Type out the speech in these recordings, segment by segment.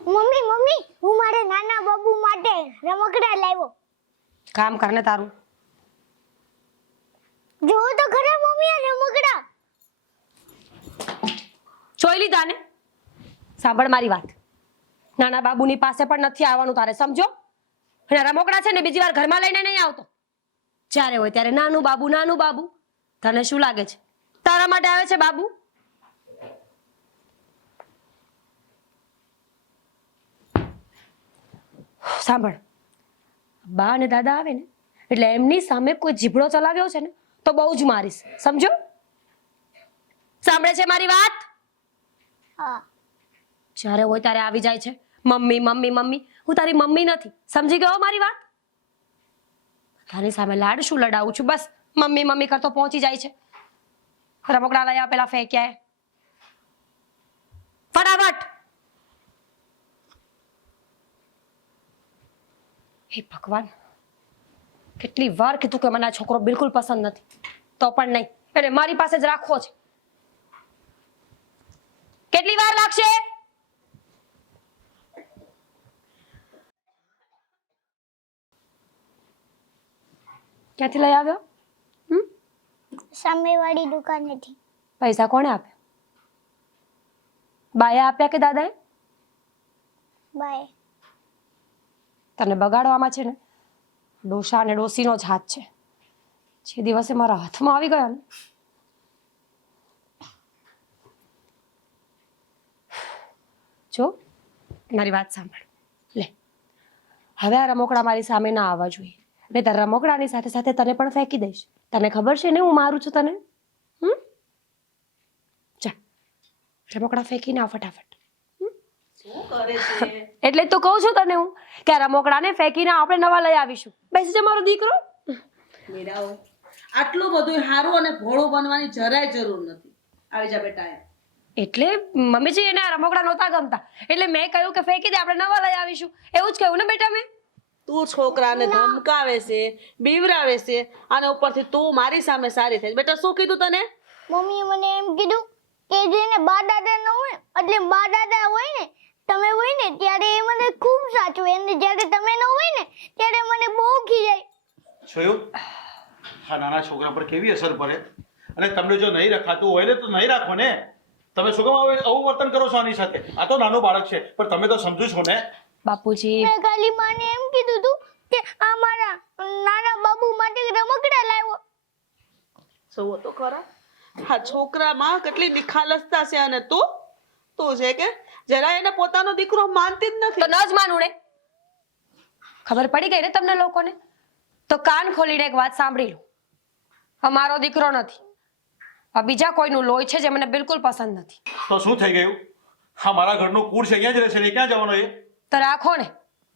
Mummy mummy હું મારા નાના બાબુ માટે રમકડા લાવ્યો. કામ કરને તારું. જો તો ખરા મમ્મી આ રમકડા. જોઈ લીધા ને? સાંભળ મારી વાત. નાના બાબુની પાસે પણ નથી આવવાનું તારે, સમજો? અને રમકડા છે ને બીજી વાર ઘરમાં લઈને નહીં આવતો. જ્યારે હોય ત્યારે નાનું બાબુ. તને શું લાગે છે તારા માટે આવે છે બાબુ? સાંભળ, બા અને દાદા આવે ને એટલે એમની સામે કોઈ જીભડો ચલાવ્યો છે ને તો બહુ જ મારીશ, સમજો? સાંભળે છે મારી વાત? હા. જ્યારે હોય ત્યારે આવી જાય છે મમ્મી. હું તારી મમ્મી નથી, સમજી ગયો મારી વાત? તારી સામે લાડ શું લડાવું છું, બસ મમ્મી કરતો પહોંચી જાય છે. રમકડા લઈ આવ, પેલા ફેંક્યા ફટાફટ. હે ભગવાન, કેટલી વાર કીધું કે મને આ છોકરો બિલકુલ પસંદ નથી, તો પણ નહીં, એટલે મારી પાસે જ રાખવો છે. કેટલી વાર લાગશે? ક્યાંથી લઈ આવ્યો? સામેવાળી દુકાનેથી. પૈસા કોણે આપ્યા? બાએ આપ્યા કે દાદાએ? બાય. તને બગાડવામાં છે ને ડોશા અને ડોસીનો જ હાથ છે. જે દિવસે મારા હાથમાં આવી ગયા ને, જો મારી વાત સાંભળ. લે, હવે આ રમકડા મારી સામે ના આવવા જોઈએ, નહીં તો રમકડાની સાથે સાથે તને પણ ફેંકી દઈશ. તને ખબર છે ને હું મારું છું તને? જા, રમકડા ફેંકીને આવ ફટાફટ. શું કરે છે? એટલે તો કહું છું તને હું કે આ રમકડાને ફેંકીને આપણે નવા લઈ આવીશું. બેસી જા મારો દીકરો. મેરાઓ, આટલું બધું સારું અને ભોળું બનવાની જરાય જરૂર નથી. આવી જા બેટા. એટલે મમ્મીજી એને આ રમકડા નહોતા ગમતા એટલે મેં કહ્યું કે ફેંકી દે, આપણે નવા લઈ આવીશું. એવું જ કહ્યું ને બેટા મેં? તું છોકરાને ધમકાવે છે, બીવરાવે છે, અને ઉપરથી તું મારી સામે સારી થઈ. બેટા શું કીધું તને? મમ્મીએ મને એમ કીધું કે જેને બા દાદા ન હોય એટલે બા દાદા હોય ને તમે હોય ને ત્યારે એ મને ખૂબ સાચવે અને જ્યારે તમે ન હોય ને ત્યારે મને બહુ ખીજાય. જોયું હા નાના છોકરા પર કેવી અસર પડે. અને તમને જો નહીં રખાતું હોય ને તો નહીં રાખો ને. તમે શું કામ આવું વર્તન કરો છો આની સાથે? આ તો નાનું બાળક છે પણ તમે તો સમજો છો ને. બાપુજી, મેં ખાલી માને એમ કીધું તું કે આ મારા નાના બાબુ માટે રમકડા લાવ્યો. જોવો તો ખરા હા છોકરામાં કેટલી નિખાલસતા છે. અને તું છે કે જરા એને પોતાનો દીકરો માનતી જ તો નથી. ન જ માનું ને? ખબર પડી ગઈ ને તમને લોકોને? તો કાન ખોલીને એક વાત સાંભળી લો. અમારો દીકરો નથી, આ બીજા કોઈનું લોહી છે જે મને બિલકુલ પસંદ નથી. તો શું થઈ ગયું? હા મારા ઘરનું કુળ છે, અહીંયા જ રહેશે ને, ક્યાં જવાનો એ? તો રાખો ને,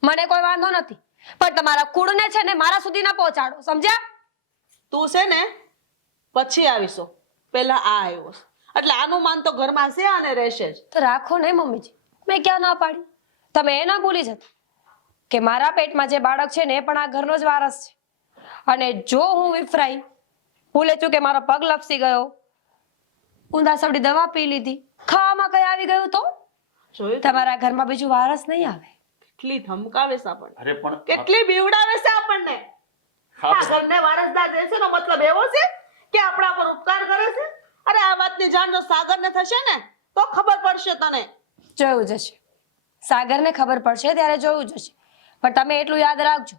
મને કોઈ વાંધો નથી, પણ તમારા કુળને છે ને મારા સુધી ના પહોંચાડો, સમજ્યા? તું છે ને પછી આવીશો, પહેલા આ આવ્યો છે. એટલે આનું માન તો ઘરમાં છે અને રહેશે જ. તો રાખો ને મમ્મીજી, મેં ક્યાં ના પાડી? તમે એ ના ભૂલી જતા કે મારા પેટમાં જે બાળક છે ને એ પણ આ ઘરનો જ વારસ છે. અને જો હું વિફરાઈ, ભૂલે ચૂકે મારો પગ લપસી ગયો, ઊંધા સવડી દવા પી લીધી, ખાવામાં કઈ આવી ગયું તો જોયું તમારા ઘરમાં બીજું વારસ નહીં આવે. કેટલી ધમકાવે છે આપણને, અરે પણ કેટલી બીવડાવે છે આપણને. હા, આ ઘરને વારસદાર દેશે નો મતલબ એવો છે કે આપણા પર ઉપકાર કરે છે. અરે આ વાતની જાણ જો સાગરને થશે ને તો ખબર પડશે તને. જોયું જશે, સાગરને ખબર પડશે ત્યારે જોયું જશે. પણ તમે એટલું યાદ રાખજો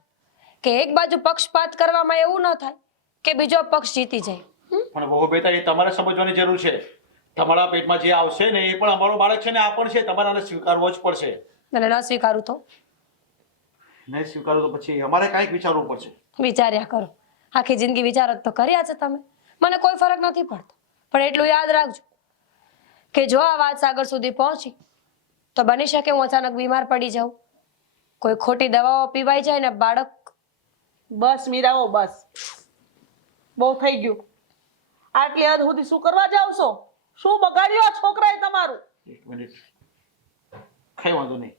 કે એક બાજુ પક્ષપાત કરવામાં એવું ન થાય કે બીજો પક્ષ જીતી જાય. પણ બહુ બેટા એ તમારે સમજવાની જરૂર છે. તમારા પેટમાં જે આવશે ને એ પણ અમારું બાળક છે ને આ પણ છે. તમારે આને સ્વીકારવો જ પડશે. અને ન સ્વીકારું તો નહીં સ્વીકારો તો પછી અમારે કાંઈક વિચારવું પડશે. વિચાર્યા કરો, આખી જિંદગી વિચારો તો કર્યા છે તમે, મને કોઈ ફરક નથી પડતો. પણ એટલું યાદ રાખજો કે જો આ વાત સાગર સુધી પહોંચી તો બની શકે હું અચાનક બીમાર પડી જાઉં, કોઈ ખોટી દવાઓ પીવાઈ જાય ને બાળક. બસ મીરાઓ બસ, બહુ થઈ ગયું. આટલી હદ સુધી શું કરવા જાવ છો? શું બગાડ્યું આ છોકરાએ તમારું? એક મિનિટ, કઈ વાંધો નહીં,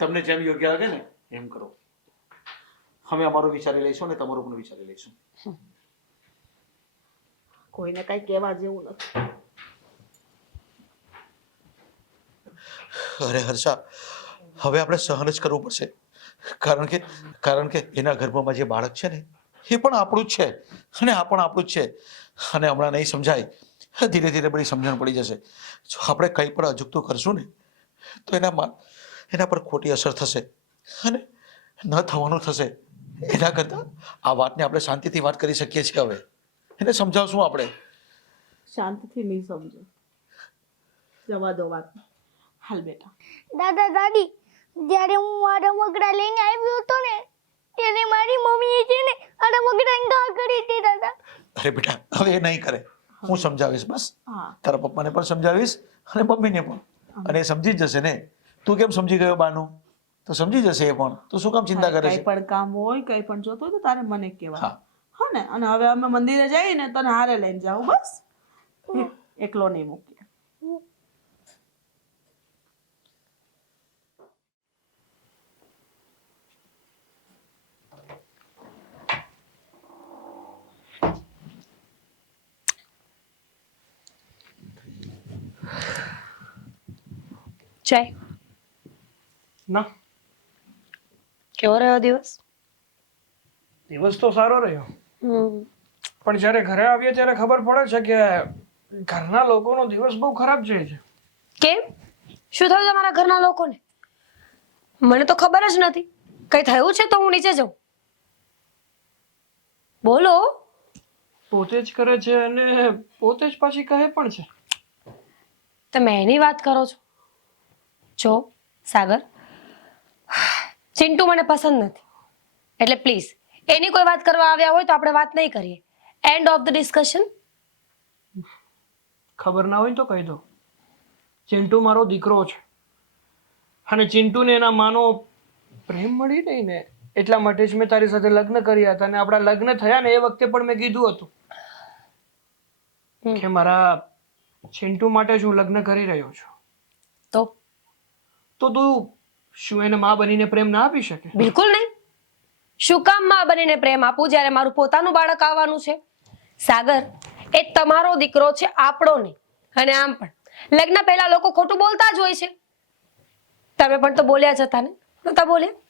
તમને જેમ યોગ્ય લાગે ને એમ કરો. અમે અમારું વિચારી લઈશું ને તમારું પણ વિચારી લઈશું. કોઈને કઈ કહેવા જેવું નથી. અરે હર્ષા, હવે આપણે સહન જ કરવું પડશે, કારણ કે એના ગર્ભમાં જે બાળક છે ને એ પણ આપણું જ છે અને આ પણ આપણું જ છે. અને હમણાં નહીં સમજાય, ધીરે ધીરે બધી સમજણ પડી જશે. જો આપણે કંઈ પણ અજુગતું કરશું ને તો એના પર ખોટી અસર થશે અને ન થવાનું થશે. એના કરતાં આ વાતને આપણે શાંતિથી વાત કરી શકીએ છીએ. હવે એને સમજાવશું આપણે. શાંતિથી નહીં સમજો, જવા દો વાત. હાલ બેટા. દાદા દાદી, જ્યારે હું આ રમકડા લઈને આવ્યો હતો ને ત્યારે મારી મમ્મીએ છે ને આ રમકડાને ઘા કરી હતી દાદા. અરે બેટા, હવે એ નહીં કરે. હું સમજાવીશ, બસ. હા. તારા પપ્પાને પણ સમજાવીશ અને મમ્મીને પણ, અને એ સમજી જ જશે ને. તું કેમ સમજી ગયો બાનું? તો સમજી જશે એ પણ. તું શું કામ ચિંતા કરે કઈ છે? પણ કામ હોય, કઈ પણ જોતો હોય તો તારે મને કહેવાય. હા. હા ને? અને હવે અમે મંદિરે જઈએ ને તને હારે લઈને જાઉં, બસ. એકલો નહીં મૂકીએ. ચાય ના, કેવો રહ્યો દિવસ? દિવસ તો સારો રહ્યો, પણ જ્યારે ઘરે આવીએ ત્યારે ખબર પડે છે કે ઘરના લોકોનો દિવસ બહુ ખરાબ જાય છે. કેમ? શું થયું તમારા ઘરના લોકોને? મને તો ખબર જ નથી. કઈ થયું છે તો હું નીચે જાઉં. બોલો. પોતે જ કરે છે અને પોતે જ પાછી કહે પણ છે. તમે એની વાત કરો છો? જો સાગર, ચિંટુ મને પસંદ નથી, એટલે પ્લીઝ એની કોઈ વાત કરવા આવ્યા હોય તો આપણે વાત નહીં કરીએ. End of the discussion. ખબર ના હોય તો કહી દો, ચિંટુ મારો દીકરો છે અને ચિંટુને એના માનો પ્રેમ મળી નહીં ને એટલા માટે જ મેં તારી સાથે લગ્ન કર્યા હતા. અને આપણા લગ્ન થયા ને એ વખતે પણ મેં કીધું હતું કે મારા ચિંટુ માટે જ હું લગ્ન કરી રહ્યો છું. તો તું શું એને માં બનીને પ્રેમ ના આપી શકે? બિલકુલ નહીં. શું કામ માં બનીને પ્રેમ આપું જ્યારે મારું પોતાનું બાળક આવવાનું છે? સાગર, એ તમારો દીકરો છે, આપણો નહીં. અને આમ પણ લગ્ન પહેલા લોકો ખોટું બોલતા જ હોય છે. તમે પણ તો બોલ્યા જ હતા ને? નતા બોલ્યા?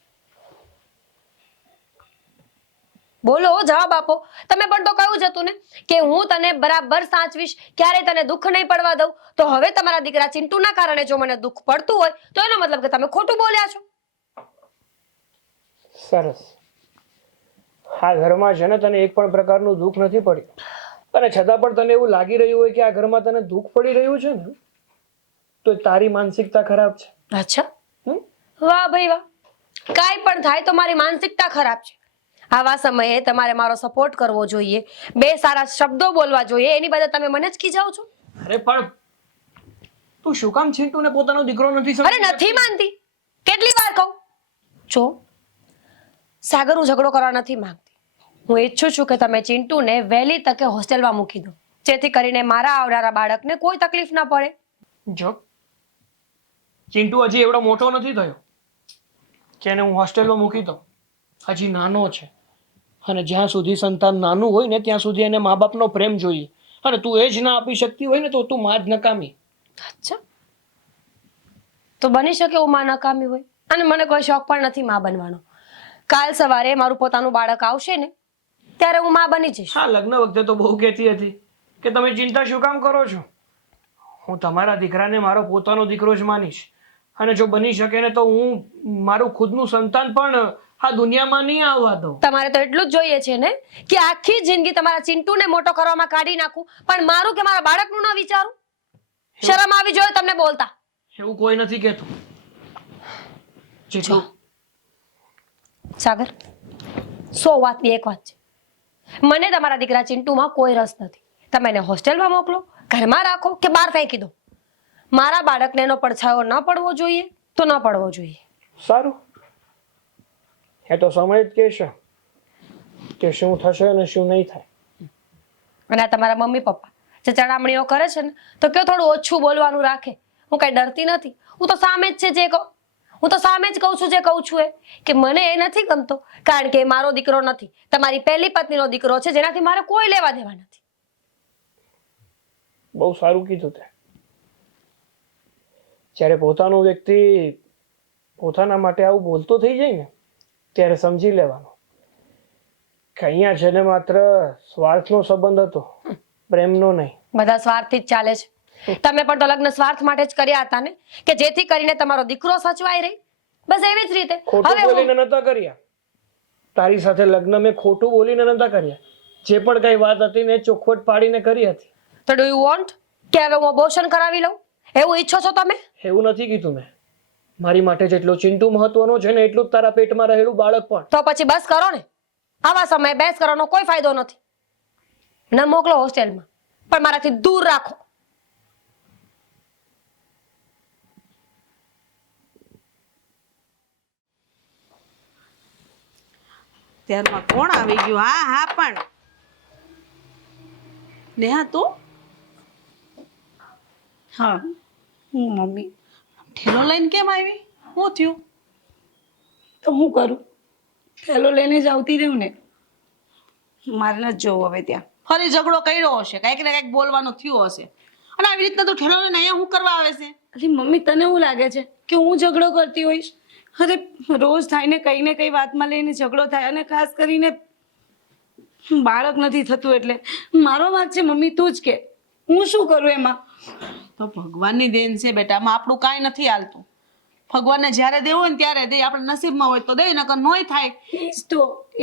બોલો, જવાબ આપો. તમે પણ તો કહ્યું જ હતું ને કે હું તને બરાબર સાચવીશ, ક્યારે તને દુઃખ નહીં પડવા દઉં. તો હવે તમારા દીકરા ચિંટુના કારણે જો મને દુઃખ પડતું હોય તો એનો મતલબ કે તમે ખોટું બોલ્યા છો. સરસ. આ ઘરમાં છે ને તને એક પણ પ્રકારનું દુઃખ નથી પડ્યું, અને છતાં પણ તને એવું લાગી રહ્યું હોય કે આ ઘરમાં તને દુઃખ પડી રહ્યું છે ને, તો તારી માનસિકતા ખરાબ છે. અચ્છા, વાહ ભાઈ વાહ. કાંઈ પણ થાય તો મારી માનસિકતા ખરાબ છે. આવા સમયે તમારે મારો સપોર્ટ કરવો જોઈએ, બે સારા શબ્દો બોલવા જોઈએ. એની બદલે તમે મને જ ખીજાવ છો. અરે પણ તું શું કામ ચિંટુને પોતાનો દીકરો નથી અરે સમજતી? નથી માનતી. કેટલી વાર કહું? જો સાગર, હું ઝઘડો કરવા નથી માંગતી. હું ઈચ્છું છું કે તમે ચિંટુને વહેલી તકે હોસ્ટેલમાં મૂકી દો, જેથી કરીને મારા આવનારા બાળકને કોઈ તકલીફ ના પડે. જો ચિંટુ હજી એવડો મોટો નથી થયો કે એને હું હોસ્ટેલમાં મૂકી દઉં. હજી નાનો છે, અને જ્યાં સુધી સંતાન નાનું હોય ને ત્યાં સુધી એને મા બાપનો પ્રેમ જોઈએ. અને તું એ જ ના આપી શકતી હોય ને તો તું માં જ નકામી. અચ્છા, તો બની શકે હું માં નકામી હોય, અને મને કોઈ શોખ પણ નથી માં બનવાનો. કાલ સવારે મારું પોતાનું બાળક આવશે ને ત્યારે હું માં બની જઈશ. હા, લગ્ન વખતે તો બહુ કહેતી હતી કે તમે ચિંતા શું કામ કરો છો? હું તમારા દીકરાને મારો પોતાનો દીકરો જ માનીશ, અને જો બની શકે ને તો હું મારું ખુદનું સંતાન પણ આ દુનિયામાં નહીં આવવા દઉં. તમારે તો એટલું જ જોઈએ છે ને કે આખી જિંદગી તમારા ચિંટુને મોટો કરવામાં કાઢી નાખું, પણ મારું કે મારા બાળકનું ન વિચારું? શરમ આવી જોઈએ તમને બોલતા? એવું કોઈ નથી કહેતું. જેટલું સાગર, 100 વાતની એક વાત છે. મને તમારા દીકરા ચિંટુમાં કોઈ રસ નથી. તમે એને હોસ્ટેલમાં મોકલો, ઘરમાં રાખો કે બહાર ફેંકી દો. મારા બાળકને એનો પડછાયો ન પડવો જોઈએ તો ન પડવો જોઈએ. સારું, એ તો સમય જ કહેશે કે શું થશે અને શું નહીં થાય. અને આ તમારા મમ્મી પપ્પા જે ચડામણીઓ કરે છે ને, તો કેવું થોડું ઓછું બોલવાનું રાખે. હું કઈ ડરતી નથી. હું તો સામે જ છે જે કહું. હું તો સામે જ કહું છું જે કહું છું કે મને એ નથી ગમતો, કારણ કે એ મારો દીકરો નથી, તમારી પહેલી પત્નીનો દીકરો છે, જેનાથી મારે કોઈ લેવા દેવા નથી. બહુ સારું કીધું તે. જ્યારે પોતાનું વ્યક્તિ પોતાના માટે આવું બોલતો થઈ જાય ને ત્યારે સમજી લેવાનું કે અહીંયા છે ને માત્ર સ્વાર્થનો સંબંધ હતો, પ્રેમનો નહીં. બધા સ્વાર્થથી જ ચાલે છે. તમે પણ તો લગ્ન સ્વાર્થ માટે જ કર્યા હતા ને, કે જેથી કરીને તમારો દીકરો સચવાઈ રહે. બસ એવી જ રીતે ખોટું હવે હું બોલીને નતા કર્યા. તારી સાથે લગ્ન મેં ખોટું બોલીને નતા કર્યા. જે પણ કઈ વાત હતી ને ચોખવટ પાડીને કરી હતી. તો ડુ યુ વોન્ટ કે હવે હું અબોર્શન કરાવી લઉં, એવું ઈચ્છો છો તમે? એવું નથી કીધું મેં. મારી માટે જેટલો ચિંટુ મહત્વનો છે ને એટલું જ તારા પેટમાં રહેલું બાળક પણ. તો પછી બસ કરો ને. આવા સમયે બહેસ કરવાનો કોઈ ફાયદો નથી. ન મોકલો હોસ્ટેલમાં, પણ મારાથી દૂર રાખો. ત્યારમાં કોણ આવી ગયું? હા હા, પણ નેહા તું? હા હું મમ્મી. ઠેલો લઈને કેમ આવી? શું થયું? તો હું કરું, થેલો લઈને જ આવતી રહું ને. મારે નથી જવું હવે ત્યાં. ફરી ઝઘડો કર્યો હશે, કંઈક ને કંઈક બોલવાનું થયું હશે, અને આવી રીતના તું ઠેલો લઈને અહીંયા શું કરવા આવે છે? અરે મમ્મી તને એવું લાગે છે કે હું ઝઘડો કરતી હોઈશ? અરે રોજ થાય ને કઈ વાતમાં લઈને ઝઘડો થાય, અને ખાસ કરીને બાળક નથી થતું એટલે મારો વાંક છે મમ્મી, તું જ કે હું શું કરું એમાં? તો ભગવાનની દેન છે બેટા, આમાં આપણું કાંઈ નથી હાલતું. ભગવાનને જ્યારે દેવું હોય ને ત્યારે દે, આપણે નસીબમાં હોય તો દે, નકર નોય થાય.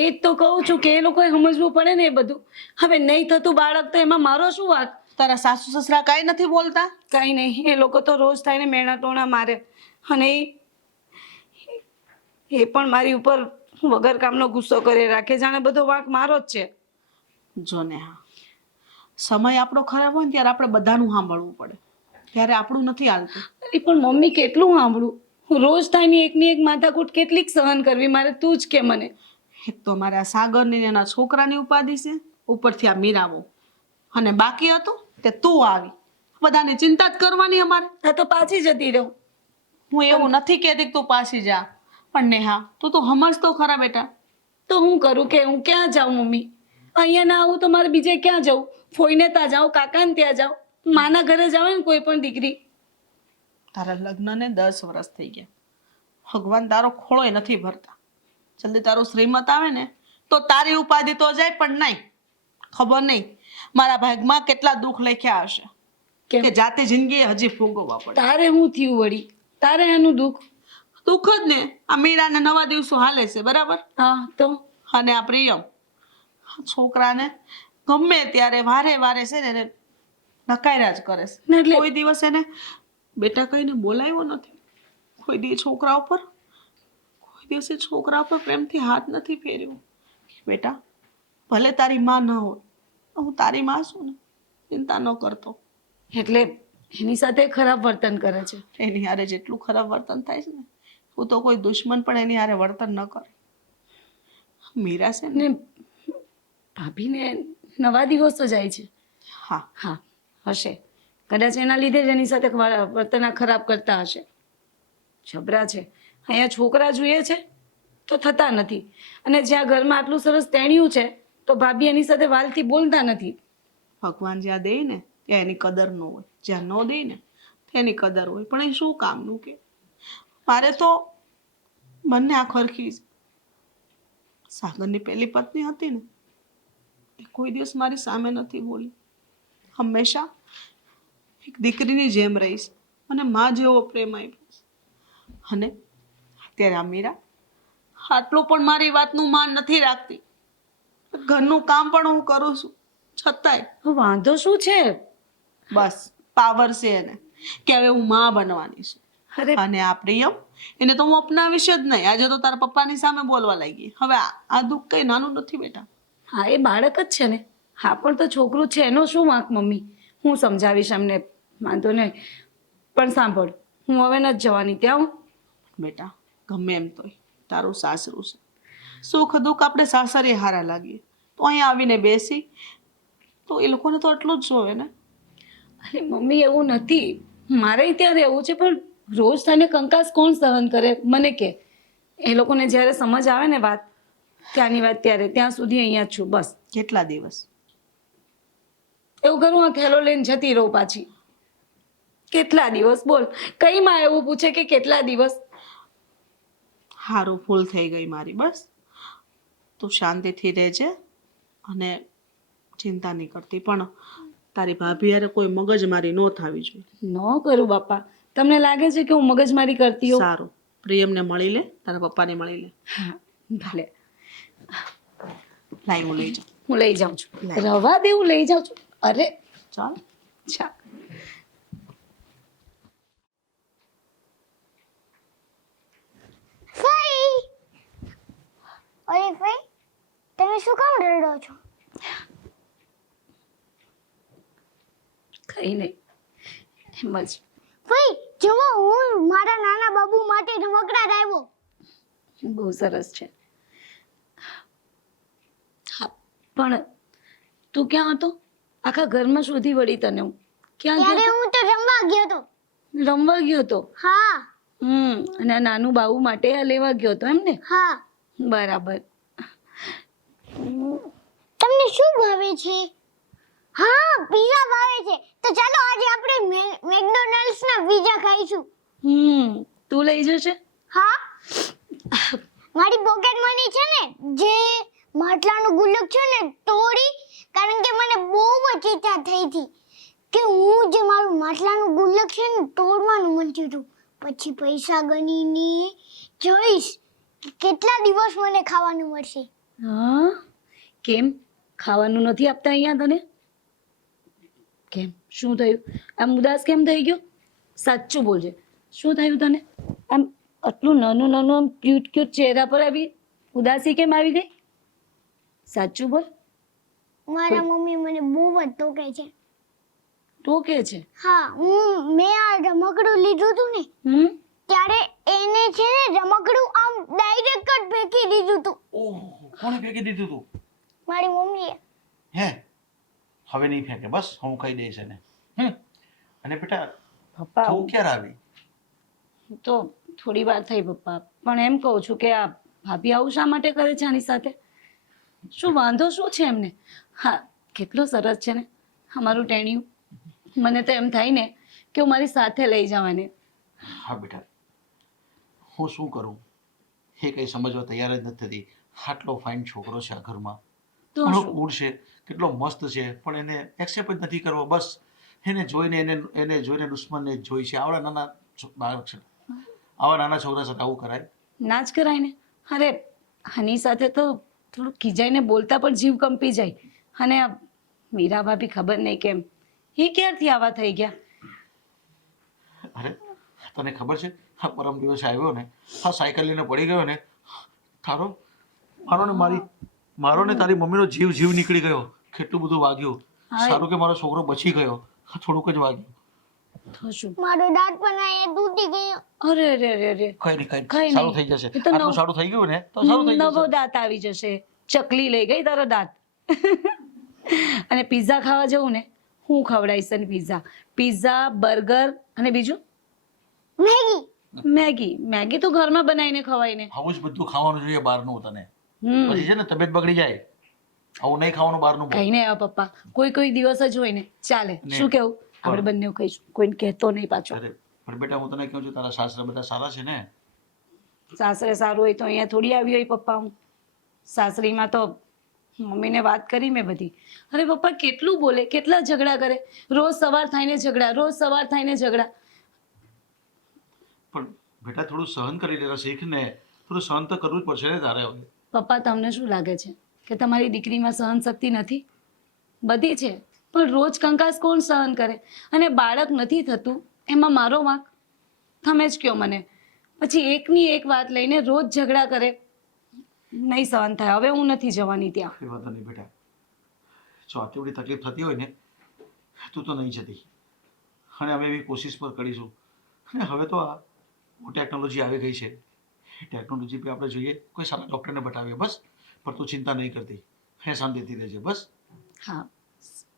એ જ તો કહું છું કે એ લોકોએ સમજવું પડે ને એ બધું. હવે નહીં થતું બાળક તો એમાં મારો શું વાંક? તારા સાસુ સસરા કાંઈ નથી બોલતા? કાંઈ નહીં, એ લોકો તો રોજ થાય ને મેણા ટોણા મારે, અને એ પણ મારી ઉપર વગર કામનો ગુસ્સો કરી રાખે, જાણે બધો વાંક મારો જ છે. જો ને હા, સમય આપણો ખરાબ હોય ને ત્યારે આપણે બધાનું સાંભળવું પડે, ત્યારે આપણું નથી હાલતું. અરે પણ મમ્મી કેટલું સાંભળું? રોજ થાય ને એકની એક માથાકૂટ કેટલીક સહન કરવી મારે, તું જ કે મને. એક તો મારે આ સાગરની ને એના છોકરાની ઉપાધિ છે, ઉપરથી આ મીરાવો, અને બાકી હતું તે તું આવી. બધાની ચિંતા જ કરવાની અમારે. આ તો પાછી જતી રહું. હું એવું નથી કહેતી કે તું પાછી જા, પણ નેહા તું તો સમજ તો ખરા બેટા. તો હું કરું કે હું ક્યાં જાઉં મમ્મી? અહીંયા ના આવું તો મારે બીજે ક્યાં જવું? ફોઈને ત્યાં જાઉં, કાકાને ત્યાં જાઉં, માના ઘરે જાવ ને કોઈ પણ દીકરી. તારા લગ્નને 10 વર્ષ થઈ ગયા, ભગવાન તારો ખોળોય નથી ભરતા. જલ્દી તારું શ્રીમત આવે ને તો તારી ઉપાધિ તો જાય, પણ નહીં, ખબર નહીં મારા ભાગમાં કેટલા દુઃખ લખ્યા હશે કે જાતે જિંદગી હજી ભોગવવા પડે. તારે હું થયું વળી? તારે એનું દુઃખ? દુઃખ જ ને. આ મીરાને નવા દિવસો હાલે છે બરાબર, હા તો અને આ પ્રિયમ છોકરાને ગમે ત્યારે વારે વારે છે ને એને નકાર્યા જ કરે છે. ને એટલે કોઈ દિવસ એને બેટા કહીને બોલાવ્યો નથી, કોઈ દિવસ છોકરા ઉપર પ્રેમથી હાથ નથી ફેર્યો. બેટા ભલે તારી માં ન હોય, હું તારી માં છું ને, ચિંતા ન કરતો. એટલે એની સાથે ખરાબ વર્તન કરે છે. એની હારે જેટલું ખરાબ વર્તન થાય છે ને, હું તો કોઈ દુશ્મન પણ એની હારે વર્તન ન કરે. મીરા છે ને, ને ભાભીને નવા દિવસો જાય છે. હા હા હશે, કદાચ એના લીધે જ એની સાથે વર્તન આ ખરાબ કરતા હશે. જબરા છે. અહીંયા છોકરા જોઈએ છે તો થતા નથી, અને જ્યાં ઘરમાં આટલું સરસ તેણ્યું છે તો ભાભી એની સાથે વાલથી બોલતા નથી. ભગવાન જ્યાં દે ને ત્યાં એની કદર ન હોય, જ્યાં ન દે ને એની કદર હોય, પણ એ શું કામનું કે? મારે તો બંને આ ખરખી છે. સાગરની પહેલી પત્ની હતી ને, એ કોઈ દિવસ મારી સામે નથી બોલી, હંમેશા એક દીકરીની જેમ રહીશ, અને માં જેવો પ્રેમ આપ્યો છે. અને અત્યારે આ મીરા આટલું પણ મારી વાતનું માન નથી રાખતી. ઘરનું કામ પણ હું કરું છું, છતાંય વાંધો શું છે? બસ પાવર છે એને કે હવે હું માં બનવાની છું. અરે અને આ પ્રિયમ, એને તો હું અપનાવીશ જ નહીં. આજે તો તારા પપ્પાની સામે બોલવા લાગી. હવે આ દુઃખ કઈ નાનું નથી બેટા. હા એ બાળક જ છે ને. હા પણ તો છોકરું છે, એનો શું વાંક મમ્મી? હું સમજાવીશ એમને, વાંધો નહીં. પણ સાંભળ, હું હવે નથી જવાની ત્યાં. બેટા ગમે એમ તોય તારું સાસરું છે, સુખ દુઃખ આપણે સાસરે હારા લાગીએ, તો અહીંયા આવીને બેસી તો એ લોકોને તો એટલું જ જોવે ને. અરે મમ્મી એવું નથી, મારે ત્યાં રહેવું છે, પણ રોજ તને કંકાસ કોણ સહન કરે મને કે? એ લોકોને જ્યારે સમજ આવે ને વાત, ત્યાંની વાત ત્યારે, ત્યાં સુધી અહીંયા જ છું બસ. કેટલા દિવસ? એવું કરું આ થેલો લઈને જતી રહું પાછી. કેટલા દિવસ બોલ? કઈ માં એવું પૂછે કે કેટલા દિવસ? હારું ભૂલ થઈ ગઈ મારી. બસ તું શાંતિથી રહેજે અને ચિંતા નહીં કરતી. પણ તારી ભાભી યારે કોઈ મગજમારી ન થવી જોઈએ. ન કરું બાપા. તમને લાગે છે કે હું મગજમારી કરતી હોઉં? સારું, પ્રિયમને મળી લે, તારા પપ્પાને મળી લે. હા ભલે, લાઈ હું લઈ જાઉં. હું લઈ જાઉં છું. રવા દે, હું લઈ જાઉં છું. અરે ચાલ. ચા. ફઈ, અરે ફઈ, તમે શું કામ રડો છો? કઈ નહીં, એમ જ. ફઈ, જુઓ હું મારા નાના બાબુ માટે રમકડા લાવ્યો. બહુ સરસ છે. હા, પણ તું ક્યાં હતો? આખા ઘરમાં શોધી વળી તને હું. ક્યાં ત્યારે ગયો હું તો રમવા ગયો તો. હતો? રમવા ગયો હતો. હા અને આ નાનું બાબુ માટે આ લેવા ગયો હતો એમ ને? હા. બરાબર. તમને શું ભાવે છે? હા, પીઝા ભાવે છે. તો ચાલો આજે આપણે મેકડોનાલ્ડ્સ ના પીઝા ખાઈશું. તું લઈ જશે? હા, મારી પોકેટ મની છે ને, જે માટલાનું ગુલ્લક છે ને તોડી, કારણ કે મને બહુ જ ઈચ્છા થઈ હતી કે હું જે મારું માટલાનું ગુલ્લક છે ને તોડવાનું મન થયું હતું. પછી પૈસા ગણીને જોઈશ કે કેટલા દિવસ મને ખાવાનું મળશે. હા, કેમ ખાવાનું નથી આપતા અહીંયા તને? કેમ, શું થયું? આમ ઉદાસ કેમ થઈ ગયો? સાચું બોલજે, શું થયું તને? આમ આટલું નાનું નાનું આમ ક્યુટ ક્યુટ ચહેરા પર આવી ઉદાસી કેમ આવી ગઈ? સાચું બોલ. મારા મમ્મી મને બહુ જ ટોકે છે. ટોકે છે? હા, મેં આ રમકડું લીધું હતું ને ત્યારે એને છે ને રમકડું આમ ડાયરેક્ટ જ ફેંકી દીધું હતું. ઓહ, કોણે ફેંકી દીધું તું? મારી મમ્મીએ. હે, હવે નહીં ફેંકે, બસ હું કહી દઈશ એને. અને બેટા પપ્પા તું ક્યારે આવી? તો થોડી વાર થઈ પપ્પા, પણ એમ કહું છું કે આ ભાભી આવું શા માટે કરે છે આની સાથે? શું વાંધો શું છે એમને? હા, કેટલો સરસ છે ને અમારું ટેણિયું. મને તો એમ થાય ને કે હું મારી સાથે લઈ જવાને. હા બેટા, હું શું કરું એ કંઈ સમજવા તૈયાર જ નથી થતી. આટલો ફાઇન છોકરો છે આ ઘરમાં, તો ઘણો શું? કૂળ છે, કેટલો મસ્ત છે, પણ એને એક્સેપ્ટ જ નથી કરવો. બસ એને જોઈને એને જોઈને દુશ્મનને જ જોઈ છે. આવડા નાના બાળક છે, આવા નાના છોકરા સાથે આવું કરાય? ના જ કરાય ને. અરે આની સાથે તો થોડું ખીજાઈને બોલતા પણ જીવ કંપી જાય. અને આ મીરા ભાભી ખબર નહીં કેમ એ ક્યારથી આવા થઈ ગયા. અરે તને ખબર છે, હા પરમ દિવસે આવ્યો ને, હા સાયકલ લઈને પડી ગયો ને, મારો ને તારી મમ્મીનો જીવ નીકળી ગયો. કેટલું બધું વાગ્યું. હાય. સારું કે મારો છોકરો બચી ગયો. થોડુંક જ વાગ્યું. તો શું? મારો દાંત પણ અહીંયા તૂટી ગયો. અરે અરે અરે અરે કઈ નહીં, કઈ કઈ સારું નહીં. થઈ જશે. એ તો આટલું સારું થઈ ગયું ને તો સારું થઈ નવો જશે. દાંત આવી જશે. ચકલી લઈ ગઈ તારો દાંત. અને પિઝા ખાવા જવું ને, હું ખવડાવીશ તને પિઝા. પિઝા, બર્ગર અને બીજું મેગી. મેગી તો ઘરમાં બનાવીને ખવાય ને. આવું જ બધું ખાવાનું જોઈએ બહારનું તને. હમ પછી છે ને તબિયત બગડી જાય. આવું નહીં ખાવાનું બહારનું. કઈ નહીં આવે પપ્પા, કોઈ દિવસ જ હોય ને ચાલે. ને. શું કેવું? આપણે બંને કહીશું, કોઈને કહેતો નહીં પાછો. અરે પણ બેટા હું તને કહું છું, તારા સાસરા બધા સારા છે ને? સાસરે સારું હોય તો અહીંયા થોડી આવી હોય પપ્પા હું. સાસરીમાં તો મમ્મીને વાત કરી મેં બધી. અરે પપ્પા કેટલું બોલે, કેટલા ઝઘડા કરે. રોજ સવાર થઈને ઝઘડા, રોજ સવાર થઈને ઝઘડા. પણ બેટા થોડું સહન કરી લેતા શીખ ને. થોડું સહન તો કરવું જ પડશે ને તારે હવે. પપ્પા તમને શું લાગે છે કે તમારી દીકરીમાં સહન શક્તિ નથી? બધી છે, પણ રોજ કંકાસ કોણ સહન કરે? અને બાળક નથી થતું એમાં મારો વાંક? તમે જ કહો મને. પછી એકની એક વાત લઈને રોજ ઝઘડા કરે. નહીં સહન થાય. હવે હું નથી જવાની ત્યાં. એ વાંધો નહીં બેટા, જો આટલી બધી તકલીફ થતી હોય ને, તું તો નહીં જતી. અને અમે એવી કોશિશ પર કરીશું. અને હવે તો આ ટેકનોલોજી આવી ગઈ છે, એ ટેકનોલોજી પર આપણે જોઈએ, કોઈ સારા ડૉક્ટરને બતાવીએ બસ. પણ તું ચિંતા નહીં કરતી, હે શાંતિથી રહેજે બસ. હા,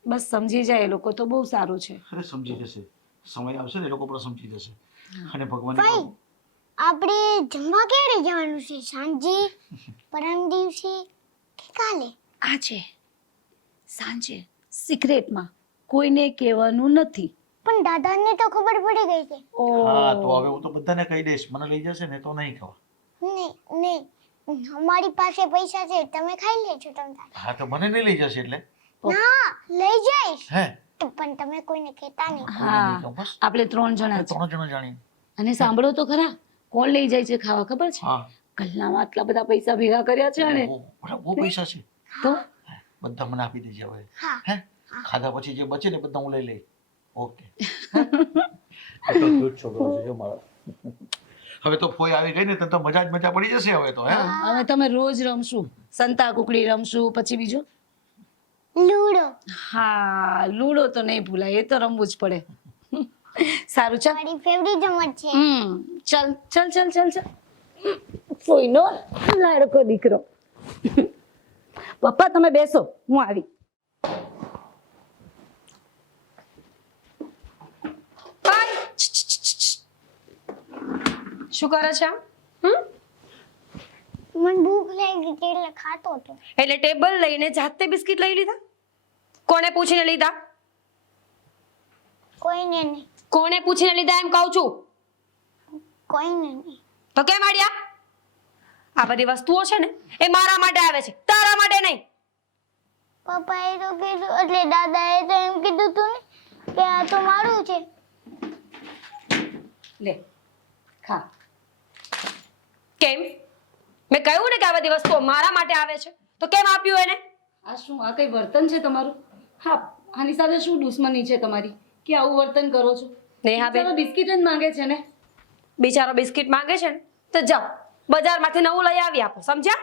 બસ સમજી જાય એ લોકો તો બહુ સારું છે. અરે સમજી જશે, સમય આવશે ને એ લોકો પણ સમજી જશે. અને ભગવાન ભાઈ, આપણે જમવા ક્યારે જવાનું છે? સાંજે, પરમ દિવસે કે કાલે? આજે સાંજે સિક્રેટમાં કોઈને કહેવાનું નથી. પણ દાદાને તો ખબર પડી ગઈ છે. હા તો હવે હું તો બધાને કહી દઈશ, મને લઈ જશે ને તો નહીં ખાવા. નહીં નહીં અમારી પાસે પૈસા છે તમે ખાઈ લેજો તમ તારે. હા તો મને નહીં લઈ જશે એટલે ના લઈ જઈશ હે તો પણ તમે કોઈને કહેતા નહીં. હા બસ આપણે 3 જણા છે. 3 જણા જાણીએ. અને સાંભળો તો ખરા, કોણ લઈ જાય છે ખાવા ખબર છે? હા ગલ્લામાં આટલા બધા પૈસા ભેગા કર્યા છે અને બહુ પૈસા છે. તો બધા મને આપી દેજે હવે. હા. હે ખાધા પછી જે બચે ને બધા હું લઈ લઈશ. ઓકે. તો good છોકરો છે જો મારો. હવે તો ફોઈ આવી ગઈ ને તો મજા જ મજા પડી જશે હવે તો હે. હા, હવે તમે રોજ રમશું, સંતા કુકડી રમશું, પછી બીજું લૂડો હા લૂડો તો નહીં ભૂલાય, એ તો રમવું જ પડે. સારું ચાલ. મારી ફેવરિટ રમત છે. ચાલ ચાલ ચાલ ચાલ ચાલ. કોઈનો લાડકો દીકરો. પપ્પા તમે બેસો, હું આવી. શું કરે છે આમ? હમ? મને ભૂખ લાગી હતી એટલે ખાતો હતો. એટલે ટેબલ લઈને જાતે બિસ્કિટ લઈ લીધા? કોને પૂછીને લીધા? કોઈને નહીં કોને પૂછીને લીધા એમ કહું છું. કોઈને નહીં. તો કેમ આડ્યા? આ બધી વસ્તુઓ છે ને એ મારા માટે આવે છે, તારા માટે નહીં. પપ્પાએ તો કીધું એટલે દાદાએ તો એમ કીધું તું ને કે આ તો મારું છે. લે ખા. કેમ? મેં કહ્યું ને કે આ બધી વસ્તુઓ મારા માટે આવે છે તો કેમ આપ્યું એને? આ શું, આ કઈ વર્તન છે તમારું? હા, આની સાથે શું દુશ્મની છે તમારી કે આવું વર્તન કરો છો? નેહા બેન, બિચારો બિસ્કિટ જ માંગે છે ને. બિચારો બિસ્કિટ માંગે છે ને તો જાઓ બજારમાંથી નવું લઈ આવી આપો, સમજ્યા?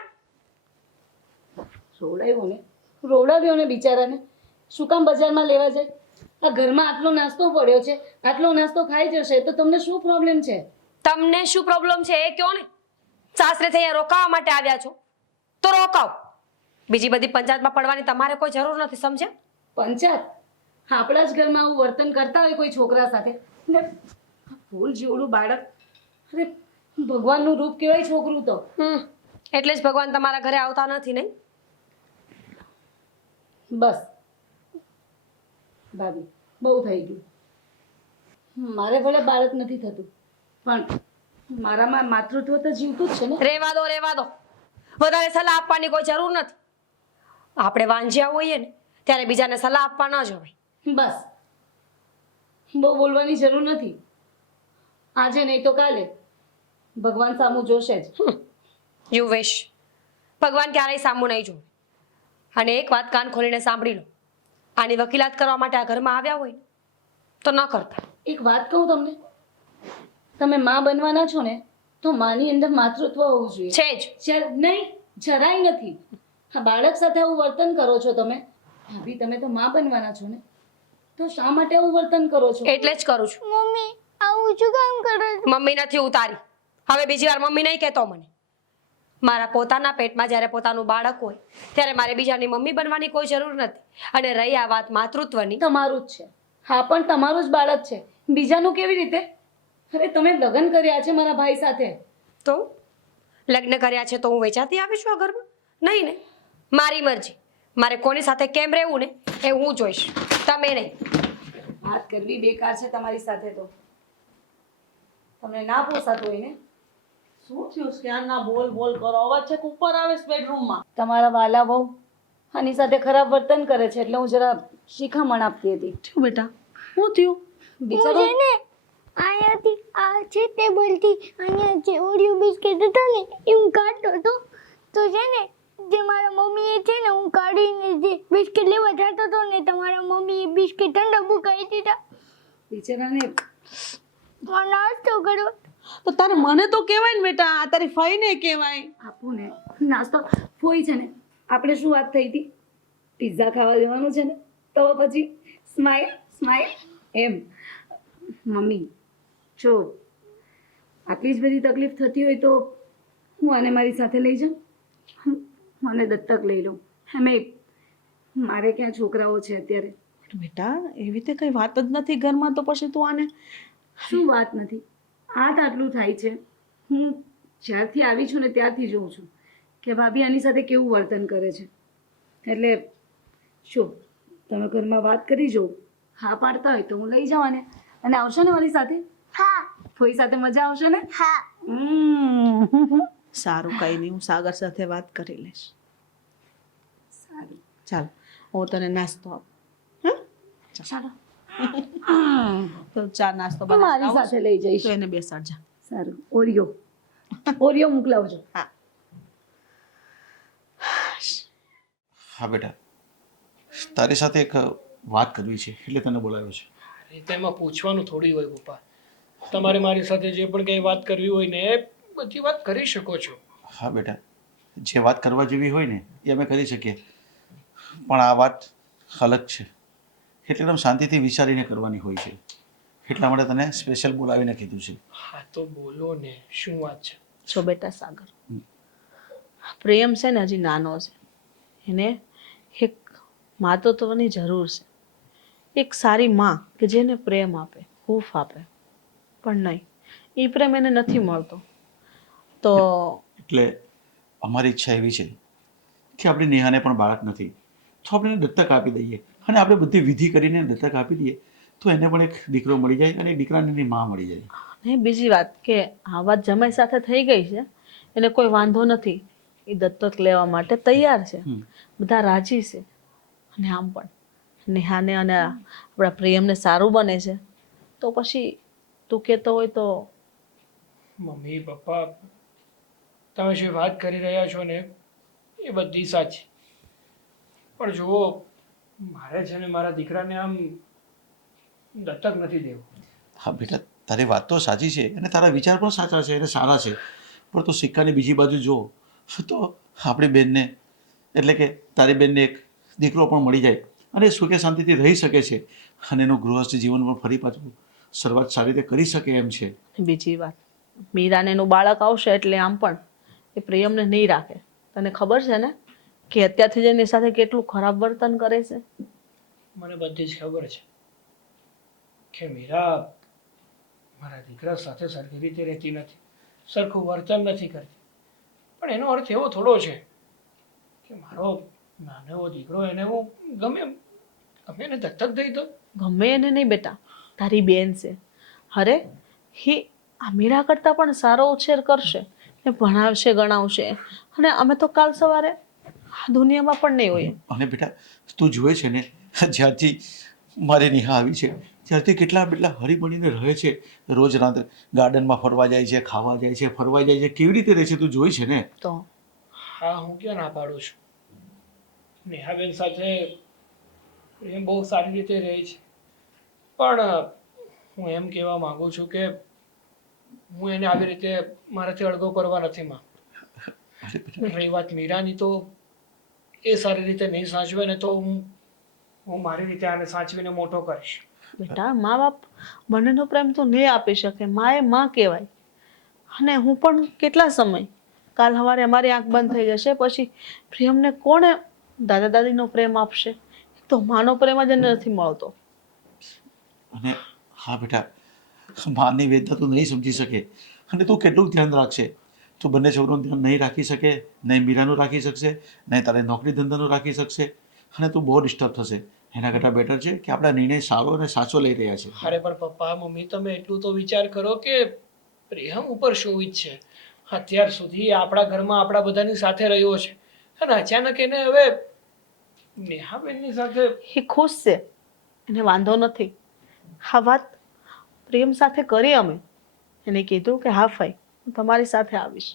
રોવડાવ્યો ને, રોવડાવ્યો ને બિચારાને. શું કામ બજારમાં લેવા જાય? આ ઘરમાં આટલો નાસ્તો પડ્યો છે, આટલો નાસ્તો ખાઈ જશે તો તમને શું પ્રોબ્લેમ છે? તમને શું પ્રોબ્લેમ છે એ કહો ને. સાસરેથી અહીંયા રોકાવા માટે આવ્યા છો તો રોકાવ. બીજી બધી પંચાયતમાં પડવાની તમારે કોઈ જરૂર નથી, સમજ્યા? પંચાયત? આપણા જ ઘરમાં આવું વર્તન કરતા હોય કોઈ છોકરા સાથે ને, ફૂલ જેવડું બાળક, અરે ભગવાનનું રૂપ કહેવાય છોકરું તો. એટલે જ ભગવાન તમારા ઘરે આવતા નથી નહીં? બસ ભાભી, બહુ થઈ ગયું. મારે ભલે બાળક નથી થતું પણ મારામાં માતૃત્વ તો જીવતું જ છે ને. રેવા દો. વધારે સલાહ આપવાની કોઈ જરૂર નથી. આપણે વાંજ્યા હોઈએ ને ત્યારે બીજાને સલાહ આપવા ન જવાય. બસ બહુ બોલવાની જરૂર નથી. આજે નહીં તો કાલે ભગવાન સામું જોશે જ. You wish. ભગવાન ક્યારેય સામું નહીં જોવે. અને એક વાત કાન ખોલીને સાંભળી લો, આની વકીલાત કરવા માટે આ ઘરમાં આવ્યા હોય ને તો ન કરતા. એક વાત કહું તમને, તમે માં બનવાના છો ને તો માની અંદર માતૃત્વ હોવું જોઈએ. છે જ. નહીં, જરાય નથી. હા, બાળક સાથે આવું વર્તન કરો છો તમે. ભાભી તમે તો માં બનવાના છો ને, તો શા માટે આવું વર્તન કરો છો? એટલે જ કરું છું. મમ્મી આવું શું કામ કરો છો? મમ્મી નથી ઉતારી. હવે બીજી વાર મમ્મી નહીં કહેતો મને. મારા પોતાના પેટમાં જ્યારે પોતાનું બાળક હોય ત્યારે મારે બીજાની મમ્મી બનવાની કોઈ જરૂર નથી. અને રહી આ વાત માતૃત્વની, તમારું જ છે. હા, પણ તમારું જ બાળક છે, બીજાનું કેવી રીતે? અરે તમે લગ્ન કર્યા છે મારા ભાઈ સાથે. તો લગ્ન કર્યા છે તો હું વેચાતી આવી છું આ ઘરમાં? નહીં ને. મારી મરજી. મારે કોની સાથે કેમ રહેવું ને એ હું જોઈશ, તમે નહીં. વાત કરવી બેકાર છે તમારી સાથે તો. તમને ના પોસાતું હોય ને. શું થયું? ક્યારના બોલ બોલ કરો, અવાજ છે કે ઉપર આવે છે બેડરૂમમાં? તમારા વાલા બહુ આની સાથે ખરાબ વર્તન કરે છે એટલે હું જરા શિખામણ આપતી હતી. થયું બેટા? શું થયું? બિચારો હું છે ને આયાથી આ છે ટેબલથી અહીંયા જે ઓરિયો બિસ્કિટ હતા ને એ હું કાઢતો હતો તો છે ને જે મારા મમ્મીએ છે ને હું કાઢીને જે બિસ્કિટ લેવા જતો હતો ને તમારા મમ્મીએ બિસ્કિટ ઠંડા મૂકાઈ દીધા. બિચારાને નાસ્તો કર્યો. તો તારે મને તો કહેવાય ને બેટા, આ તારી ફઈને કહેવાય. આપું ને નાસ્તો. ફોઈ છે ને, આપણે શું વાત થઈ હતી? પિઝા ખાવા દેવાનું છે ને તો પછી સ્માઈલ સ્માઈલ એમ. મમ્મી જો આટલી જ બધી તકલીફ થતી હોય તો હું આને મારી સાથે લઈ જાઉં, મને દત્તક લઈ લઉં. એમે મારે ક્યાં છોકરાઓ છે અત્યારે? બેટા એવી રીતે કઈ વાત જ નથી ઘરમાં, તો પછી તું આને શું વાત નથી? આટલું થાય છે. હું જ્યારથી આવી છું ને ત્યારથી જોઉં છું કે ભાભી આની સાથે કેવું વર્તન કરે છે. એટલે શું તમે ઘરમાં વાત કરી જો, હા પાડતા હોય તો હું લઈ જવાને. અને આવશો ને મારી સાથે? હા ફોઈ સાથે મજા આવશે ને? હા. સારું, કંઈ નહીં, હું સાગર સાથે વાત કરી લઈશ. સારું ચાલ, હું તને નાસ્તો આપું. ચાલો તો ચા નાસ્તો મારી બનાવી સાથે લઈ જઈશ. તો એને બેસાડજા. સારું ઓરિયો મોકલાવજો. હા. હા બેટા, તારી સાથે એક વાત કરવી છે એટલે તને બોલાવ્યો છે. અરે તેમાં પૂછવાનું થોડી હોય પપ્પા. તમારે મારી સાથે જે પણ કંઈ વાત કરવી હોય ને એ બધી વાત કરી શકો છો. હા બેટા, જે વાત કરવા જેવી હોય ને એ અમે કરી શકીએ, પણ આ વાત અલગ છે એટલે એકદમ શાંતિથી વિચારીને કરવાની હોય છે. એટલા માટે તને સ્પેશિયલ બોલાવીને કીધું છે. હા તો બોલો ને, શું વાત છે? જો બેટા સાગર, પ્રેમ છે ને હજી નાનો છે, એને એક માતૃત્વની જરૂર છે. એક સારી માં કે જેને પ્રેમ આપે, હૂંફ આપે, પણ નહીં, એ પ્રેમ એને નથી મળતો. તો એટલે અમારી ઈચ્છા એવી છે કે આપણી નેહાને પણ બાળક નથી તો આપણે એને દત્તક આપી દઈએ, અને આપણે બધી વિધિ કરીને દત્તક આપી દઈએ તો એને પણ એક દીકરો મળી જાય અને દીકરાને એની માં મળી જાય. ને બીજી વાત કે આ વાત જમાઈ સાથે થઈ ગઈ છે, એને કોઈ વાંધો નથી, એ દત્તક લેવા માટે તૈયાર છે, બધા રાજી છે. અને આમ પણ નેહાને અને આપણા પ્રેમને સારું બને છે, તો પછી તું કહેતો હોય તો મમ્મી પપ્પા, તમે જે વાત કરી રહ્યા છો ને એ બધી સાચી, પણ જુઓ, મારે છે ને મારા દીકરાને આમ દત્તક નથી દેવું. હા બેટા, તારી વાત તો સાચી છે અને તારા વિચાર પણ સાચા છે અને સારા છે, પણ તું સિક્કાની બીજી બાજુ જો તો આપણી બેનને એટલે કે તારી બેનને એક દીકરો પણ મળી જાય અને સુખે શાંતિથી રહી શકે છે અને એનું ગૃહસ્થ જીવન પણ ફરી પાછું શરૂઆત સારી રીતે કરી શકે એમ છે. બીજી વાત, મીરાને એનું બાળક આવશે એટલે આમ પણ એ પ્રેમને નહીં રાખે. તને ખબર છે ને કે અત્યારથી જ એની સાથે કેટલું ખરાબ વર્તન કરે છે. મને બધી જ ખબર છે કે મીરા મારા દીકરા સાથે સરખી રીતે રહેતી નથી, સરખું વર્તન નથી કરતી, પણ એનો અર્થ એવો થોડો છે કે મારો નાનો એવો દીકરો એને હું ગમે એને દત્તક દઈ દઉં. ગમે એને નહીં બેટા, તારી બેન છે. અરે એ આ મીરા કરતાં પણ સારો ઉછેર કરશે, ને ભણાવશે ગણાવશે, અને અમે તો કાલ સવારે આ દુનિયામાં પણ નહીં હોઈએ. અને બેટા તું જુએ છે ને, જ્યારથી મારી નેહા આવી છે ત્યારથી કેટલા હળીમળીને રહે છે, રોજ રાત્રે ગાર્ડનમાં ફરવા જાય છે, ખાવા જાય છે, ફરવા જાય છે, કેવી રીતે રહે છે તું જોઈ છે ને. તો હા, હું ક્યાં ના પાડું છું. નેહાબેન સાથે એ બહુ સારી રીતે રહે છે, પણ હું એમ કહેવા માંગુ છું કે હું એને આવી રીતે મારાથી અળગો કરવા નથી માંગતો. અરે બેટા, રહી વાત મીરાની, તો એ સારી રીતે નહીં સાચવે ને તો હું મારી રીતે આને સાચવીને મોટો કરીશ. બેટા, મા બાપ બંનેનો પ્રેમ તો નહીં આપી શકે, માં એ માં કહેવાય. અને હું પણ કેટલા સમય, કાલ સવારે અમારી આંખ બંધ થઈ જશે પછી પ્રેમને કોણે દાદા દાદીનો પ્રેમ આપશે? તો માનો પ્રેમ જ એને નથી મળતો. અને હા બેટા, માની વેદના તું નહીં સમજી શકે અને તું કેટલું ધ્યાન રાખશે. તું બંને છોકરોનું ધ્યાન નહીં રાખી શકે, નહીં મીરાનું રાખી શકશે, નહીં તારે નોકરી ધંધાનું રાખી શકશે, અને તું બહુ ડિસ્ટર્બ થશે. એના કરતાં બેટર છે કે આપણા નિર્ણય સારો અને સાચો લઈ રહ્યા છે. અરે પણ પપ્પા મમ્મી, તમે એટલું તો વિચાર કરો કે પ્રેમ ઉપર શોભિત છે. અત્યાર સુધી આપણા ઘરમાં આપણા બધાની સાથે રહ્યો છે, અને અચાનક એને હવે નેહાબેનની સાથે. એ ખુશ છે, એને વાંધો નથી. હા, વાત પ્રેમ સાથે કરી અમે. એને કીધું કે હા ફાઈ, હું તમારી સાથે આવીશ,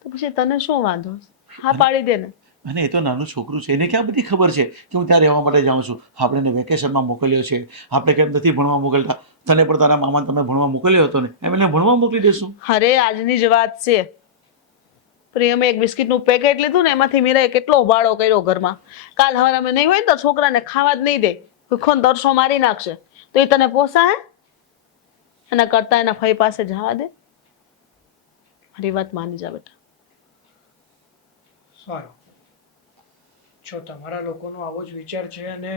તો પછી તને શું વાંધો? હા પાડી દે ને. અને એ તો નાનું છોકરું છે, એને ક્યાં બધી ખબર છે કે હું ત્યાં રહેવા માટે જાઉં છું. આપણે એને વેકેશનમાં મોકલ્યો છે, આપણે કેમ નથી ભણવા મોકલતા? તને પણ તારા મામાને તમે ભણવા મોકલ્યો હતો ને, એમ એને ભણવા મોકલી દેશું. અરે આજની જ વાત છે, પ્રિયમે એક બિસ્કિટનું પેકેટ લીધું ને એમાંથી મીરાએ કેટલો હોબાળો કર્યો ઘરમાં. કાલ હવે અમે નહીં હોય ને તો છોકરાને ખાવા જ નહીં દે, ભૂખોને તરસો મારી નાખશે. તો એ તને પોસાય? એના કરતા એના ફઈ પાસે જવા દે. મારી વાત માની જા બેટા. સારું, જો તમારા લોકોનો આવો જ વિચાર છે અને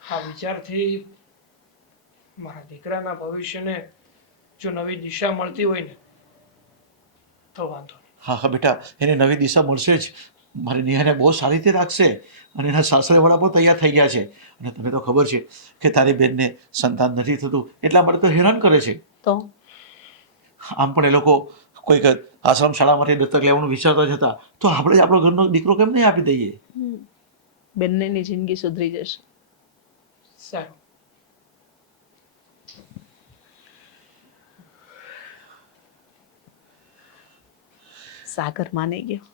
આ વિચારથી મારા દીકરાના ભવિષ્યને જો નવી દિશા મળતી હોય ને તો વાંધો નહીં. હા હા બેટા, એને નવી દિશા મળશે જ. મારી નેહાને બહુ સારી રીતે રાખશે અને એના સાસરેવાળા પણ તૈયાર થઈ ગયા છે. અને તને તો ખબર છે કે તારી બેનને સંતાન નથી થતું એટલા માટે તો હેરાન કરે છે. તો આમ પણ એ લોકો કોઈક આશ્રમ શાળામાંથી દત્તક લેવાનું વિચારતા જ હતા, તો આપણે જ આપણો ઘરનો દીકરો કેમ નહીં આપી દઈએ? બંનેની જિંદગી સુધરી જશે. સારું. સાગર માની ગયો.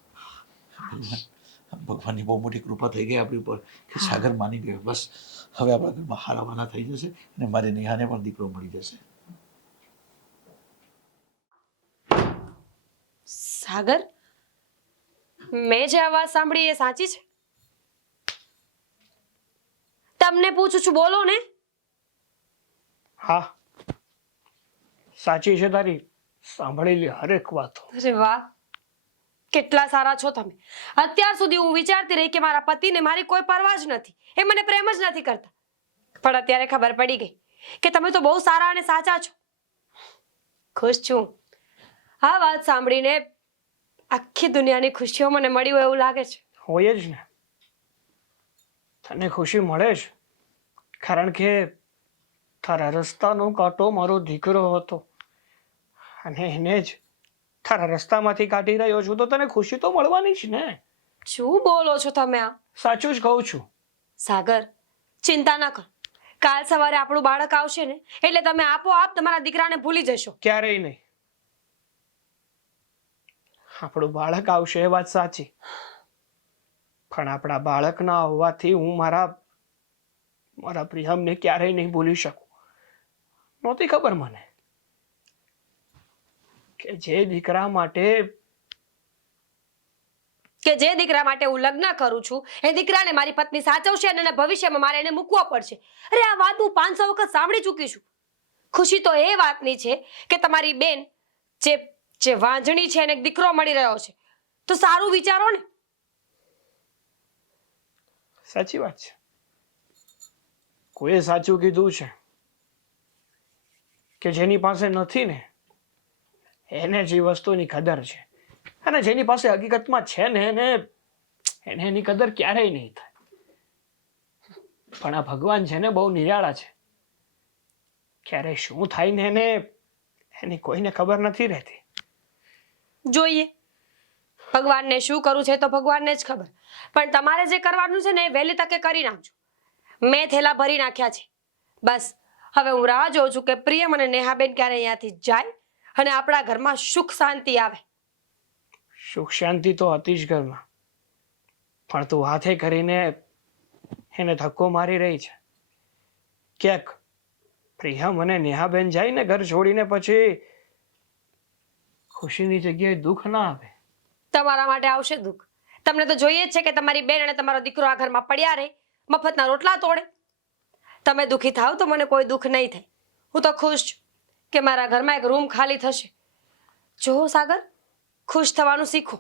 ભગવાનની બહુ મોટી કૃપા થઈ ગઈ આપણી ઉપર કે સાગર માની ગયો. બસ હવે આપણા ઘરમાં હારાવાના થઈ જશે અને મારી નેહાને પણ દીકરો મળી જશે. સાગર, મેં જે આ વાત સાંભળી એ સાચી છે? તમને પૂછું છું, બોલો ને. હા, સાચી છે તારી સાંભળેલી હરેક વાતો. અરે વાહ, કેટલા સારા છો તમે. અત્યાર સુધી હું વિચારતી રહી કે મારા પતિને મારી કોઈ પરવા જ નથી, એ મને પ્રેમ જ નથી કરતા. પણ અત્યારે ખબર પડી ગઈ કે તમે તો બહુ સારા અને સાચા છો. ખુશ છું. આ વાત સાંભળીને આખી દુનિયાની ખુશીઓ મને મળી હોય એવું લાગે છે. હોય જ ને, તને ખુશી મળે છે કારણ કે તારા રસ્તાનો કાંટો મારો દીકરો હતો અને એને જ તારા રસ્તામાંથી કાઢી રહ્યો છું, તો તને ખુશી તો મળવાની જ ને. શું બોલો છો તમે આ? સાચું જ કહું છું. સાગર, ચિંતા ના કર. કાલ સવારે આપણું બાળક આવશે ને એટલે તમે આપોઆપ તમારા દીકરાને ભૂલી જશો. ક્યારેય નહીં. આપણું બાળક આવશે એ વાત સાચી, પણ આપણા બાળકના આવવાથી હું મારા પ્રિયમને ક્યારેય નહીં ભૂલી શકું. નહોતી ખબર મને કે જે દીકરા માટે હું લગ્ન કરું છું એ દીકરાને મારી પત્ની સાચવશે અને એના ભવિષ્યમાં મારે એને મૂકવો પડશે. અરે આ વાત હું 500 વખત સાંભળી ચૂકી છું. ખુશી તો એ વાતની છે કે તમારી બેન જે વાંજણી છે એને એક દીકરો મળી રહ્યો છે, તો સારું વિચારો ને. સાચી વાત છે. કોઈએ સાચું કીધું છે કે જેની પાસે નથી ને એને જે વસ્તુની કદર છે, અને જેની પાસે હકીકતમાં છે ને એને એની કદર ક્યારેય નહીં થાય. પણ આ ભગવાન છે ને બહુ નિરાળા છે. ક્યારે શું થાય ને એની કોઈને ખબર નથી રહેતી. જોઈએ ભગવાનને શું કરવું છે તો ભગવાનને જ ખબર. પણ તમારે જે કરવાનું છે ને એ વહેલી તકે કરી નાખજો. મેં થેલા ભરી નાખ્યા છે. બસ હવે હું રાહ જોઉં છું કે પ્રિયમ અને નેહાબેન ક્યારે અહીંયાથી જાય અને આપણા ઘરમાં સુખ શાંતિ આવે. સુખ શાંતિ તો હતી જ ઘરમાં, પણ તું હાથે કરીને એને ધક્કો મારી રહી છે. ક્યાંક પ્રિયમ અને નેહાબેન જાય ને ઘર છોડીને પછી ખુશીની જગ્યાએ દુઃખ ના આવે. તમારા માટે આવશે દુઃખ. તમને તો જોઈએ જ છે કે તમારી બેન અને તમારો દીકરો આ ઘરમાં પડ્યા રહે, મફતના રોટલા તોડે. તમે દુઃખી થાવ તો મને કોઈ દુઃખ નહીં થાય. હું તો ખુશ છું કે મારા ઘરમાં એક રૂમ ખાલી થશે. જો સાગર, ખુશ થવાનું શીખો.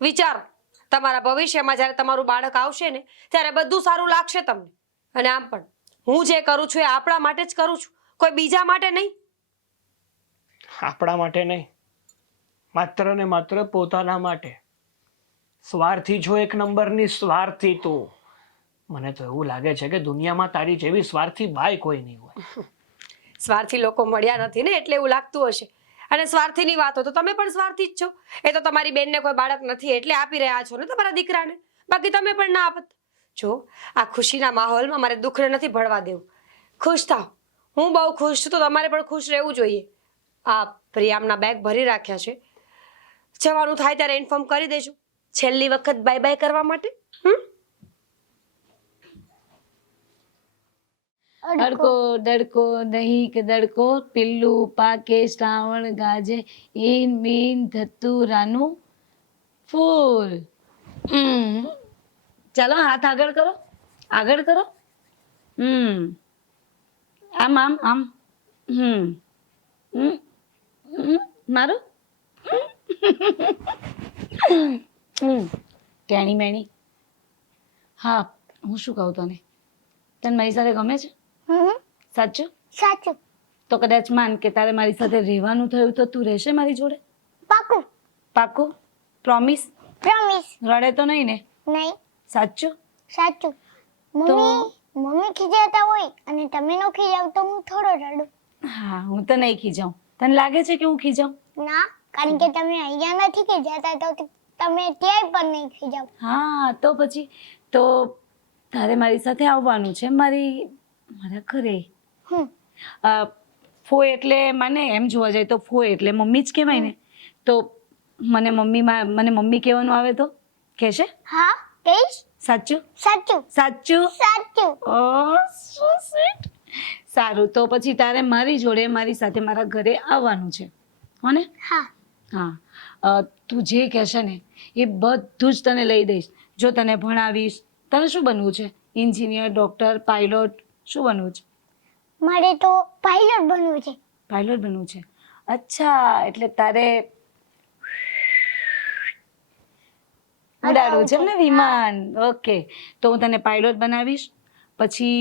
વિચારો તમારા ભવિષ્યમાં જ્યારે તમારું બાળક આવશે ને ત્યારે બધું સારું લાગશે તમને. અને આમ પણ હું જે કરું છું એ આપણા માટે જ કરું છું, કોઈ બીજા માટે નહીં. આપણા માટે નહીં, માત્ર ને માત્ર પોતાના માટે. સ્વાર્થી જો એક નંબરની સ્વાર્થી તું. મને તો એવું લાગે છે કે દુનિયામાં તારી જેવી સ્વાર્થી બાઈ કોઈ નહીં હોય. સ્વાર્થી લોકો મળ્યા નથી ને એટલે એવું લાગતું હશે. અને સ્વાર્થીની વાત હોય તો તમે પણ સ્વાર્થી જ છો. એ તો તમારી બેનને કોઈ બાળક નથી એટલે આપી રહ્યા છો ને તમારા દીકરાને, બાકી તમે પણ ના આપત. જો આ ખુશીના માહોલમાં મારે દુઃખને નથી ભળવા દેવું. ખુશ થાવ. હું બહુ ખુશ છું તો તમારે પણ ખુશ રહેવું જોઈએ. આ પ્રિયામના બેગ ભરી રાખ્યા છે, જવાનું થાય ત્યારે ઇન્ફોર્મ કરી દેજો, છેલ્લી વખત બાય બાય કરવા માટે. અડકો દડકો દહીં કે દડકો, પિલ્લું પાકે શ્રાવણ ગાજે, ઈન મીન ધતુરાનું ફૂલ. ચાલો હાથ આગળ કરો, આગળ કરો. આમ આમ આમ. મારું ટેણી મેણી. હા, હું શું કહું તને મારી સાથે ગમે છે? સાચું? સાચું. તો કદાચ માન કે તારે મારી સાથે રહેવાનું થયું તો તું રહેશે મારી જોડે? પાકું. પાકું? પ્રોમિસ? પ્રોમિસ. રડે તો નહીં ને? નહીં. સાચું? સાચું. મમ્મી ખીજાતા હોય અને તમે નો ખીજાવ તો હું થોડો રડું. હા, હું તો નહીં ખીજાઉં. તને લાગે છે કે હું ખીજાઉં? ના. કારણ કે તમે અહીંયા નથી ખીજાતા તો તમે ક્યાંય પણ નહીં ખીજાવ. હા તો પછી તો તારે મારી સાથે આવવાનું છે મારા ઘરે. હમ ફોય એટલે મને એમ જોવા જાય તો ફોય એટલે મમ્મી જ કહેવાય ને. તો મને મમ્મી કહેવાનું આવે તો કહેશે? હા કહીશ. સાચું? સાચું સાચું? સાચું. ઓહ સો સ્વીટ. સારું તો પછી તારે મારી જોડે મારી સાથે મારા ઘરે આવવાનું છે હો ને? હા હા તું જે કહેશે ને એ બધું જ તને લઈ દઈશ. જો તને ભણાવીશ. તને શું બનવું છે? એન્જિનિયર, ડૉક્ટર, પાયલોટ શું બનવું છે? મારે તો પાયલોટ બનવું છે. પાયલોટ બનવું છે. અચ્છા એટલે તારે ઉડાડવું છે ને વિમાન. ઓકે તો હું તને પાયલોટ બનાવીશ. પછી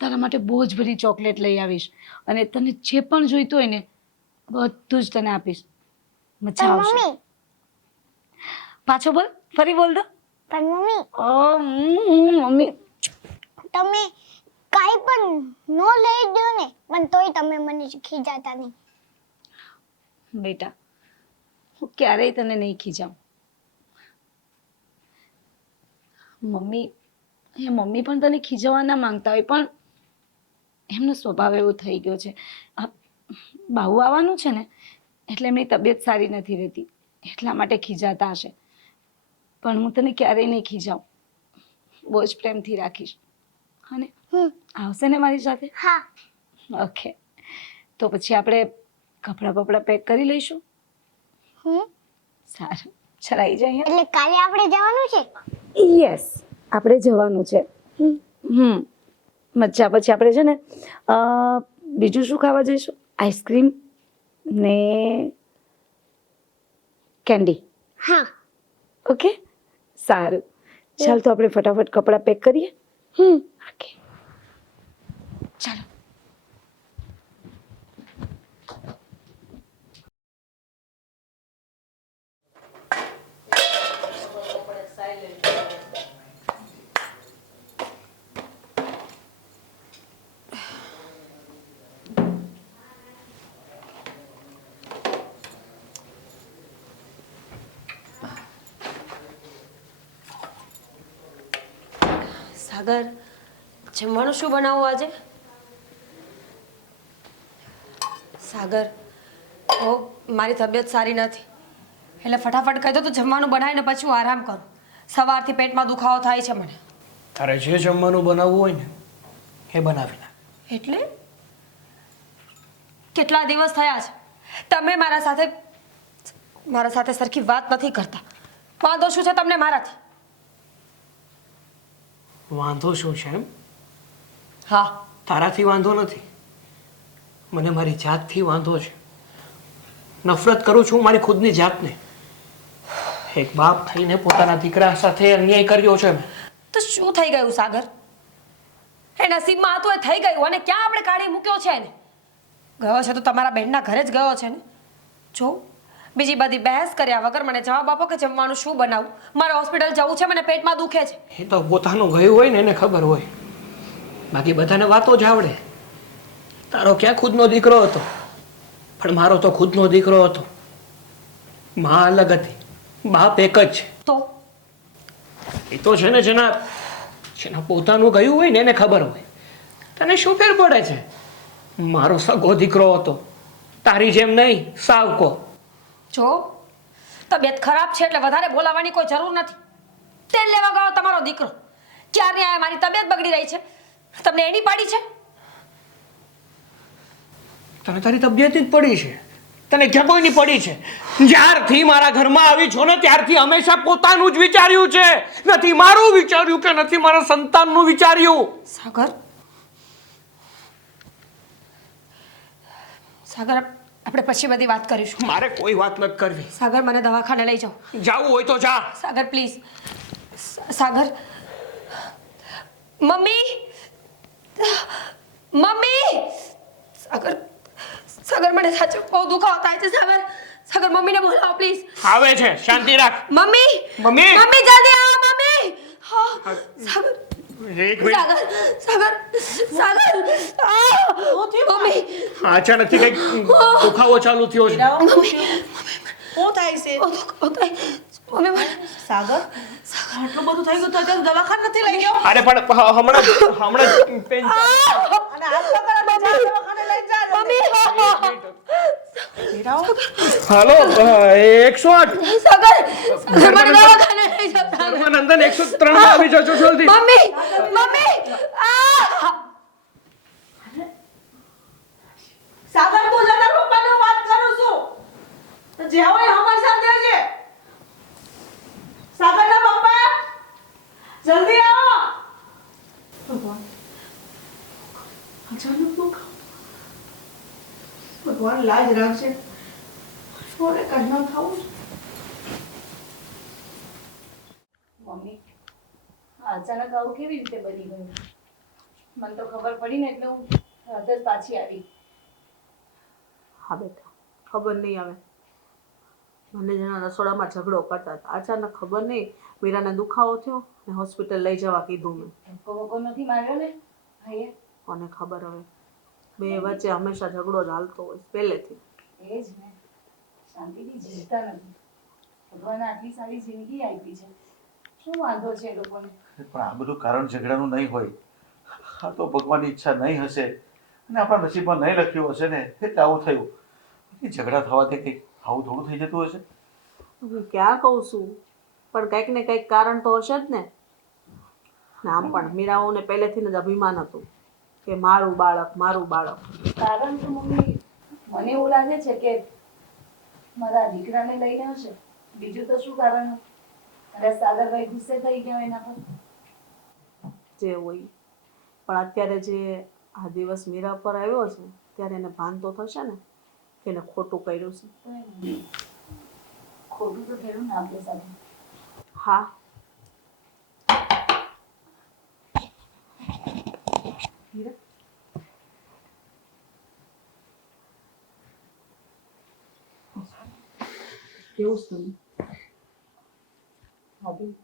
તારા માટે બહુ જ બધી ચોકલેટ લઈ આવીશ અને તને જે પણ જોઈતું હોય ને બધું જ તને આપીશ. મજા પણ આવશે. મમ્મી પાછો બોલ, ફરી બોલ દો. પણ મમ્મી મમ્મી તમે કાંઈ પણ નો લઈ દો ને પણ તોય તમે મને ખીજાતા નહીં. બેટા હું ક્યારેય તને નહીં ખીજાઉં. મમ્મી પણ તને ખીજવવા ના માંગતા હોય પણ એમનો સ્વભાવ એવો થઈ ગયો છે. બાહુ આવવાનું છે ને એટલે એમની તબિયત સારી નથી રહેતી એટલા માટે ખીજાતા હશે. પણ હું તને ક્યારેય નહીં ખીજાઉં. બહુ જ પ્રેમથી રાખીશ. હા ને? આવશે ને મારી સાથે? હા ઓકે તો પછી આપણે કપડાં બપડા પેક કરી લઈશું. સારું ચાલ આવી જાય. એટલે કાલે આપણે જવાનું છે. યસ આપણે જવાનું છે. મજા પછી આપણે છે ને બીજું શું ખાવા જઈશું? આઈસ્ક્રીમ ને કેન્ડી. હા ઓકે સારું ચાલ તો આપણે ફટાફટ કપડાં પેક કરીએ. ઓકે ચાલો. સાગર જમવાનું શું બનાવવું આજે? સાગર મારી તબિયત સારી નથી એટલે ફટાફટ કહી દો તો જમવાનું બનાવીને પછી હું આરામ કરું. સવારથી પેટમાં દુખાવો થાય છે મને. તારે જે જમવાનું બનાવવું હોય ને એ બનાવી નાખ. એટલે કેટલા દિવસ થયા છે તમે મારા સાથે સરખી વાત નથી કરતા. વાંધો શું છે તમને મારાથી? વાંધો શું છે એમ? હા તારાથી વાંધો નથી, મને મારી જાતથી વાંધો છે. નફરત કરું છું મારી ખુદની જાતને. એક બાપ થઈને પોતાના દીકરા સાથે અન્યાય કર્યો છે મેં. તો શું થઈ ગયું સાગર? એ નસીબમાં હતું એ થઈ ગયું અને ક્યાં આપણે કાઢી મૂક્યો છે એને? ગયો છે તો તમારા બહેનના ઘરે જ ગયો છે ને. જો બીજી બધી બહેસ કર્યા વગર મને જવાબ આપો કે જમવાનું શું બનાવું. મારે હોસ્પિટલ જવું છે, મને પેટમાં દુખે છે. એ તો પોતાનું ગયું હોય ને એને ખબર હોય, બાકી બધાને વાતો જ આવડે. તારો ક્યાં ખુદનો દીકરો હતો, પણ મારો તો ખુદનો દીકરો હતો. માં અલગ હતી, બાપ એક જ છે. તો એ તો છે ને જેના પોતાનું ગયું હોય ને એને ખબર હોય. તને શું ફેર પડે છે? મારો સગો દીકરો હતો, તારી જેમ નહીં સાવકો. જો તબિયત ખરાબ છે એટલે વધારે બોલાવવાની કોઈ જરૂર નથી. તેલ લેવા ગયો તમારો દીકરો, ક્યારની આયા મારી તબિયત બગડી રહી છે, તમને એની પાડી છે? તને તારી તબિયત જ પડી છે, તને ક્યાં કોઈની પડી છે? જ્યારથી મારા ઘરમાં આવી છો ને ત્યારથી હંમેશા પોતાનું જ વિચાર્યું છે, નથી મારું વિચાર્યું કે નથી મારા સંતાનનું વિચાર્યું. સાગર આપણે પછી બધી વાત કરીશું. મારે કોઈ વાત નથી કરવી. સાગર મને દવાખાને લઈ જાઓ. જાવું હોય તો જા. સાગર પ્લીઝ. સાગર મમ્મી સાગર સાગર મને સાચું બહુ દુખાવો થાય છે. સાગર મમ્મીને બોલાવો પ્લીઝ. આવે છે, શાંતિ રાખ. મમ્મી જલ્દી આવો મમ્મી. હા સાગર એક મિનિટ. સાગર મમ્મી અચાનકથી કઈક દુખાવો ચાલુ થયો છે. શું થાય છે મમ્મી મને સાગર આટલું બધું થઈ ગયું તો અત્યારે દવાખાને નથી લઈ ગયો અરે પણ હમણાં પેન અને હાથ પકડ અને જા દવાખાને લઈ જા હીરાઓ હાલો 108 સાગર મને દવાખાને લઈ જાઓ નંદન 103 માં આવી જજો જલ્દી મમ્મી સાગર તું જતા પપ્પાને વાત કરું છું તો જે હોય અમારી સાથે દેજે સાગરના પપ્પા જલ્દી આવો ભગવાન અચાનક નું ભગવાન લાજ રાખશે સોરે કઢનો થાવું મમ્મી આ અચાનક આવું કેવી રીતે બની ગયું મને તો ખબર પડી ને એટલે હું તરત જ પાછી આવી હા બેટા ખબર નહીં આવે મને જેના રસોડામાં ઝઘડો કરતા હતા અચાનક ખબર નહીં મીરાને દુખાવો થયો ને હોસ્પિટલ લઈ જવા કીધું મેં ધક્કો વક્કો નથી માર્યો ને ભાઈએ કોને ખબર હવે બે વચ્ચે હંમેશા ઝઘડો જ હાલતો હોય પહેલેથી એ જ ને શાંતિથી જીવતા નથી ભગવાને આટલી સારી જિંદગી આપી છે શું વાંધો છે એ લોકોને પણ આ બધું કારણ ઝઘડાનું નહીં હોય આ તો ભગવાનની ઈચ્છા નહીં હશે અને આપણા નસીબમાં નહીં લખ્યું હશે ને એટલે આવું થયું ઝઘડા થવાથી કંઈક આવું થોડું થઈ જતું હશે હું ક્યાં કહું છું પણ કંઈક ને કંઈક કારણ તો હશે જ ને આમ પણ મીરાઓને પહેલેથી જ અભિમાન હતું કે મારું બાળક કારણ તો મમ્મી મને એવું લાગે છે કે મારા દીકરાને લઈને હશે બીજું તો શું કારણ હોય? અરે સાગરભાઈ ગુસ્સે થઈ ગયો એના પર જે હોય પણ અત્યારે જે આ દિવસ મીરા પર આવ્યો છે ત્યારે એને ભાન તો થશે ને કે એને ખોટું કર્યું છે તો એમ ખોટું તો થયું ને આપણે સાથે હા મીરા કેવું છે તમને?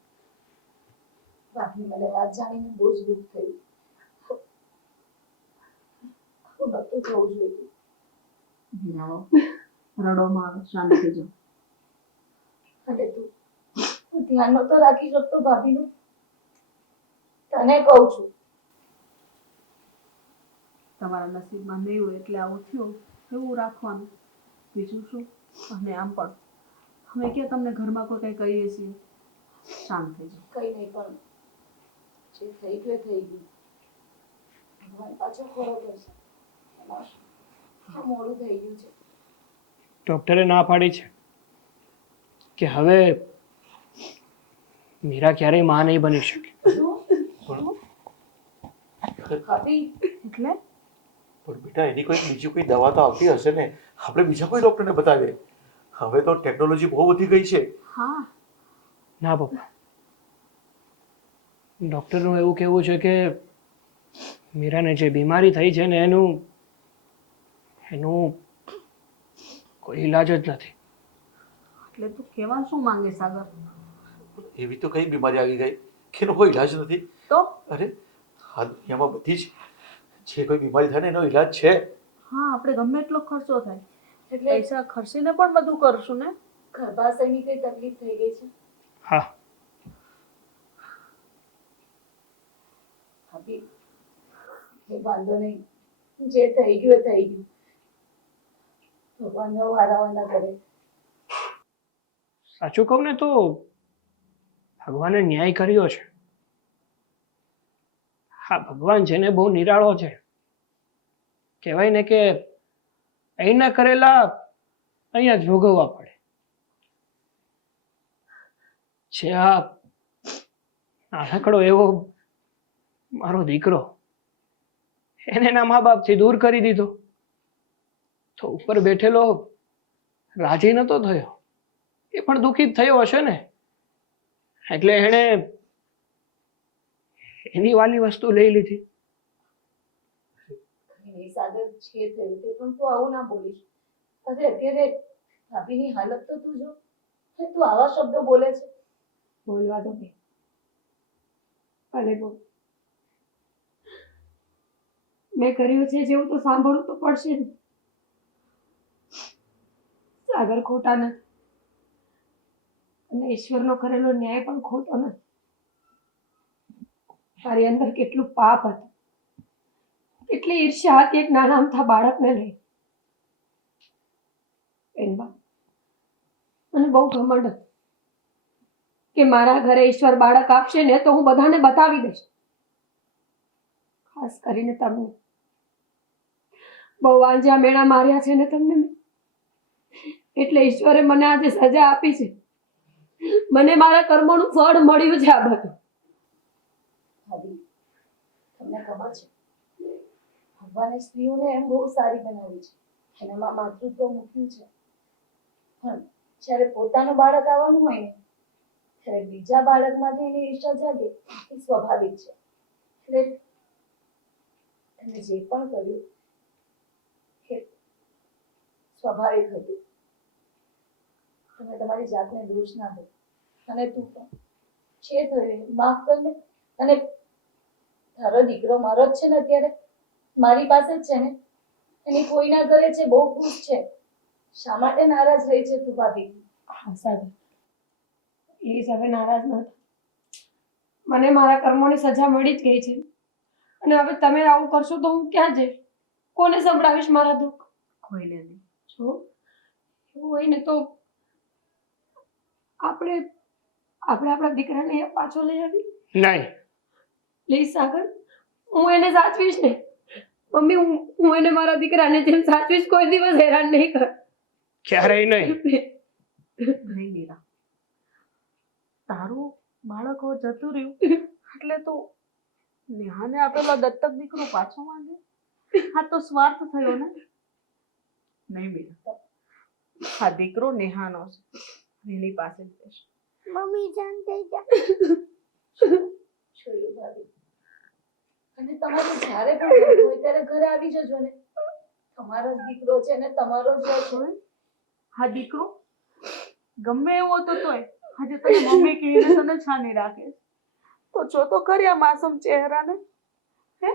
ભાભી મને વાત જાણીને બહુ જ દુઃખ થયું હું નહોતું જવું જોઈએ મીરાઓ રડોમાં આવે શાંત થઈ જાઓ અને તું ધ્યાન નહોતો રાખી શકતો ભાભીનું તને કહું છું તમારા નસીબમાં નહીં હોય એટલે આવું થયું એવું રાખવાનું બીજું શું અને આમ પણ અમે ક્યાં તમને ઘરમાં કોઈ કંઈ કહીએ છીએ શાંત થઈ જાઓ કઈ નહીં પણ જે થઈ ગયું એ થઈ ગયું ભગવાન પાછો ખોરો કરશે એમાં શું મોડું થઈ ગયું છે ડૉક્ટરે ના પાડી છે કે હવે મીરા ક્યારેય માં નહીં બની શકે ભાભી એટલે પણ બેટા એની કોઈ બીજી કોઈ દવા તો આવતી હશે ને આપણે બીજા કોઈ ડૉક્ટરને બતાવીએ હવે તો ટેકનોલોજી બહુ વધી ગઈ છે હા ના પપ્પા ડૉક્ટરનું એવું કહેવું છે કે મીરાને જે બીમારી થઈ છે ને એનું કોઈ ઈલાજ જ નથી એટલે તું કહેવા શું માંગે સાગર એવી તો કઈ બીમારી આવી ગઈ કે એનો કોઈ ઈલાજ નથી તો અરે આ દુનિયામાં બધી જ જે કોઈ બીમારી થાય ને એનો ઈલાજ છે હા આપણે ગમે એટલો ખર્ચો થાય એટલે પૈસા ખર્ચીને પણ બધું કરશું ને ગર્ભાશયની કઈ તકલીફ થઈ ગઈ છે હા ભાભી એ વાંધો નહીં જે થઈ ગયું એ થઈ ગયું ભગવાન વારાવાર ના કરે સાચું કહું ને તો ભગવાને ન્યાય કર્યો છે હા ભગવાન છે ને બહુ નિરાળો છે કહેવાય ને કે અહીંના કરેલા અહીંયા જ ભોગવવા પડે છે આ નાનકડો એવો મારો દીકરો એને એના મા બાપથી દૂર કરી દીધો તો ઉપર બેઠેલો રાજી નતો થયો એ પણ દુઃખિત થયો હશે ને એટલે એણે એની વાલી વસ્તુ લઈ લીધી એ સાગર છે થયું તે પણ તું આવું ના બોલીશ અરે અત્યારે ભાભીની હાલત તો તું જો તું આવા શબ્દો બોલે છે બોલવા દો બે ભલે બોલ મેં કર્યું છે જેવું તો સાંભળવું તો પડશે ને સાગર ખોટા નથી અને ઈશ્વરનો કરેલો ન્યાય પણ ખોટો નથી. મારી અંદર કેટલું પાપ હતું, કેટલી ઈર્ષ્યા હતી એક નાના અમથા બાળકને લઈ. બેનબા, મને બહુ ઘમંડ હતું કે મારા ઘરે ઈશ્વર બાળક આપશે ને તો હું બધાને બતાવી દઈશ, ખાસ કરીને તમને. બહુ વાંજ્યા મેણા માર્યા છે ને તમને મેં, એટલે ઈશ્વરે મને આજે સજા આપી છે. મને મારા કર્મોનું ફળ મળ્યું છે આ બધું. ભાભી, તમને ખબર છે ભગવાને સ્ત્રીઓને એમ બહુ સારી બનાવી છે, એનામાં માતૃત્વ મૂક્યું છે, પણ જ્યારે પોતાનું બાળક આવવાનું હોય ને ત્યારે બીજા બાળકમાંથી એની ઈચ્છા જાગે એ સ્વાભાવિક છે. એટલે તમે જે પણ કર્યું એ સ્વાભાવિક હતું. તમે તમારી જાતને દોષ ના દો, અને તું પણ જે થયું એ માફ કરને. અને તારો દીકરો મારો જ છે ને, અત્યારે મારી પાસે જ છે ને, એની કોઈના ઘરે છે, બહુ ખુશ છે. શા માટે નારાજ રહી છે તું ભાભી? હા સાગર, પ્લીઝ હવે નારાજ ન થા. મને મારા કર્મોની સજા મળી જ ગઈ છે, અને હવે તમે આવું કરશો તો હું ક્યાં જઈશ? કોને સંભળાવીશ મારા દુઃખ? કોઈને નહીં. જો એવું હોય ને તો આપણે આપણા દીકરાને અહીંયા પાછો લઈ આવી. નહીં, પ્લીઝ સાગર, હું એને સાચવીશ ને. મમ્મી, હું એને મારા દીકરાને જેમ સાચવીશ, કોઈ દિવસ હેરાન નહીં કર. ક્યારેય નહીં. નહીં મીરા, તારું બાળક હવે જતું રહ્યું એટલે તો નેહાને આપેલો દત્તક દીકરો પાછો માંગે? આ તો સ્વાર્થ થયો ને. નહીં મીરા, આ દીકરો નેહાનો છે, એની પાસે જ રહેશે. મમ્મી જાન થઈ જા. જોયું ભાભી, અને તમારે જ્યારે પણ આવવું હોય ત્યારે ઘરે આવી જજો ને. તમારો જ દીકરો છે ને, તમારો જ રહેશે. આ દીકરો ગમે એવો હતો તોય આજે તને મમ્મી કહીને તને છાની રાખે. તો જો તો ખરી આ માસૂમ ચહેરાને. હે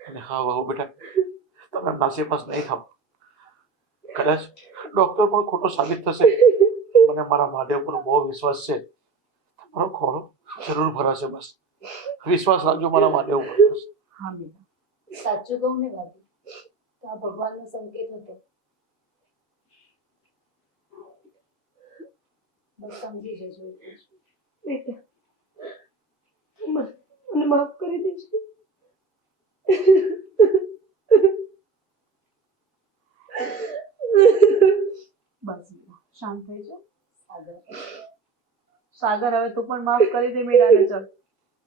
અને હા વહુ બેટા, તમે નાસીપાસ નહીં થાવ. કદાચ ડોક્ટર પણ ખોટો સાબિત થશે. મને મારા મહાદેવ પર બહુ વિશ્વાસ છે. તમારો ખોળો જરૂર ભરાશે. બસ વિશ્વાસ રાખજો મારા મહાદેવ પર. બસ. હા મીરા, સાચું કહું ને ભાભી, તો આ ભગવાનનો સંકેત હતો. બસ સમજી જજો એટલું જ. બેટા, મને માફ કરી દેજો. બસ મીરા, શાંત થઈ જા. સાગર, સાગર, હવે તું પણ માફ કરી દે મીરાને. ચાલ,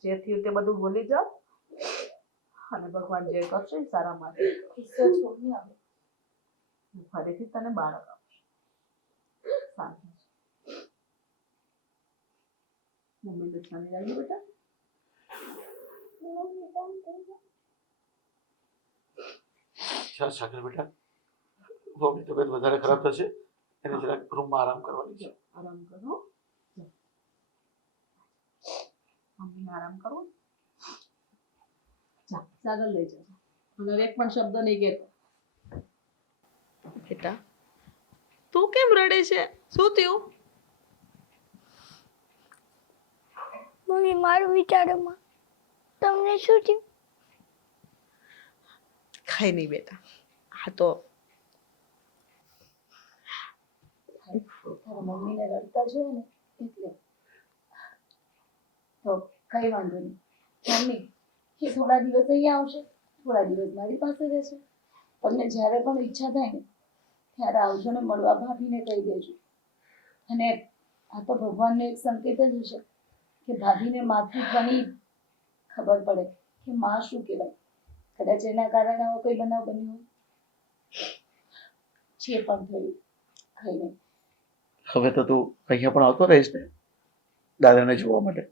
જે થયું તે બધું ભૂલી જાઓ, અને ભગવાન જે કરશે એ સારા માટે. કિસ્સો છોડ ને હવે. હું ફરીથી તને બાળક આપીશ. શાંત થઈ જા. મમ્મીને છાની રાખજો બેટા. મમ્મી જાન થઈ જા. ચાલ સાગર બેટા, વહુની તબિયત વધારે ખરાબ થશે, એને જરાક રૂમમાં આરામ કરવાની છે. આરામ કરો. મમ્મીને આરામ કરો. જા, સાગર લઈ જજો. અને હવે એક પણ શબ્દ નહીં કહેતો. બેટા, તું કેમ રડે છે? શું થયું? મમ્મી, મારું વિચારોમાં તમને શું થયું? કઈ નહીં બેટા, આ તો તારા મમ્મીને રડતા જોયા ને એટલે. તો કઈ વાંધો નહીં. મમ્મી એ થોડા દિવસ અહીંયા આવશે, થોડા દિવસ મારી પાસે રહેશે. તમને જ્યારે પણ ઈચ્છા થાય ને ત્યારે આવજો ને મળવા. ભાભીને કહી દેજો. અને આ તો ભગવાનનો એક સંકેત જ હશે કે ભાભીને માતૃત્વની ખબર પડે કે માં શું કહેવાય. કદાચ એના કારણે આવો કોઈ બનાવ બન્યો હોય. જે પણ થયું કઈ નહીં. હવે તો તું અહીંયા પણ આવતો રહીશ ને દાદાને જોવા માટે?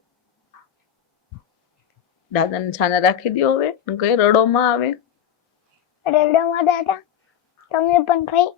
દાદાને છાના રાખી દો હવે, અને કઈ રડોમાં આવે. રડવામાં દાદા, તમે પણ ભાઈ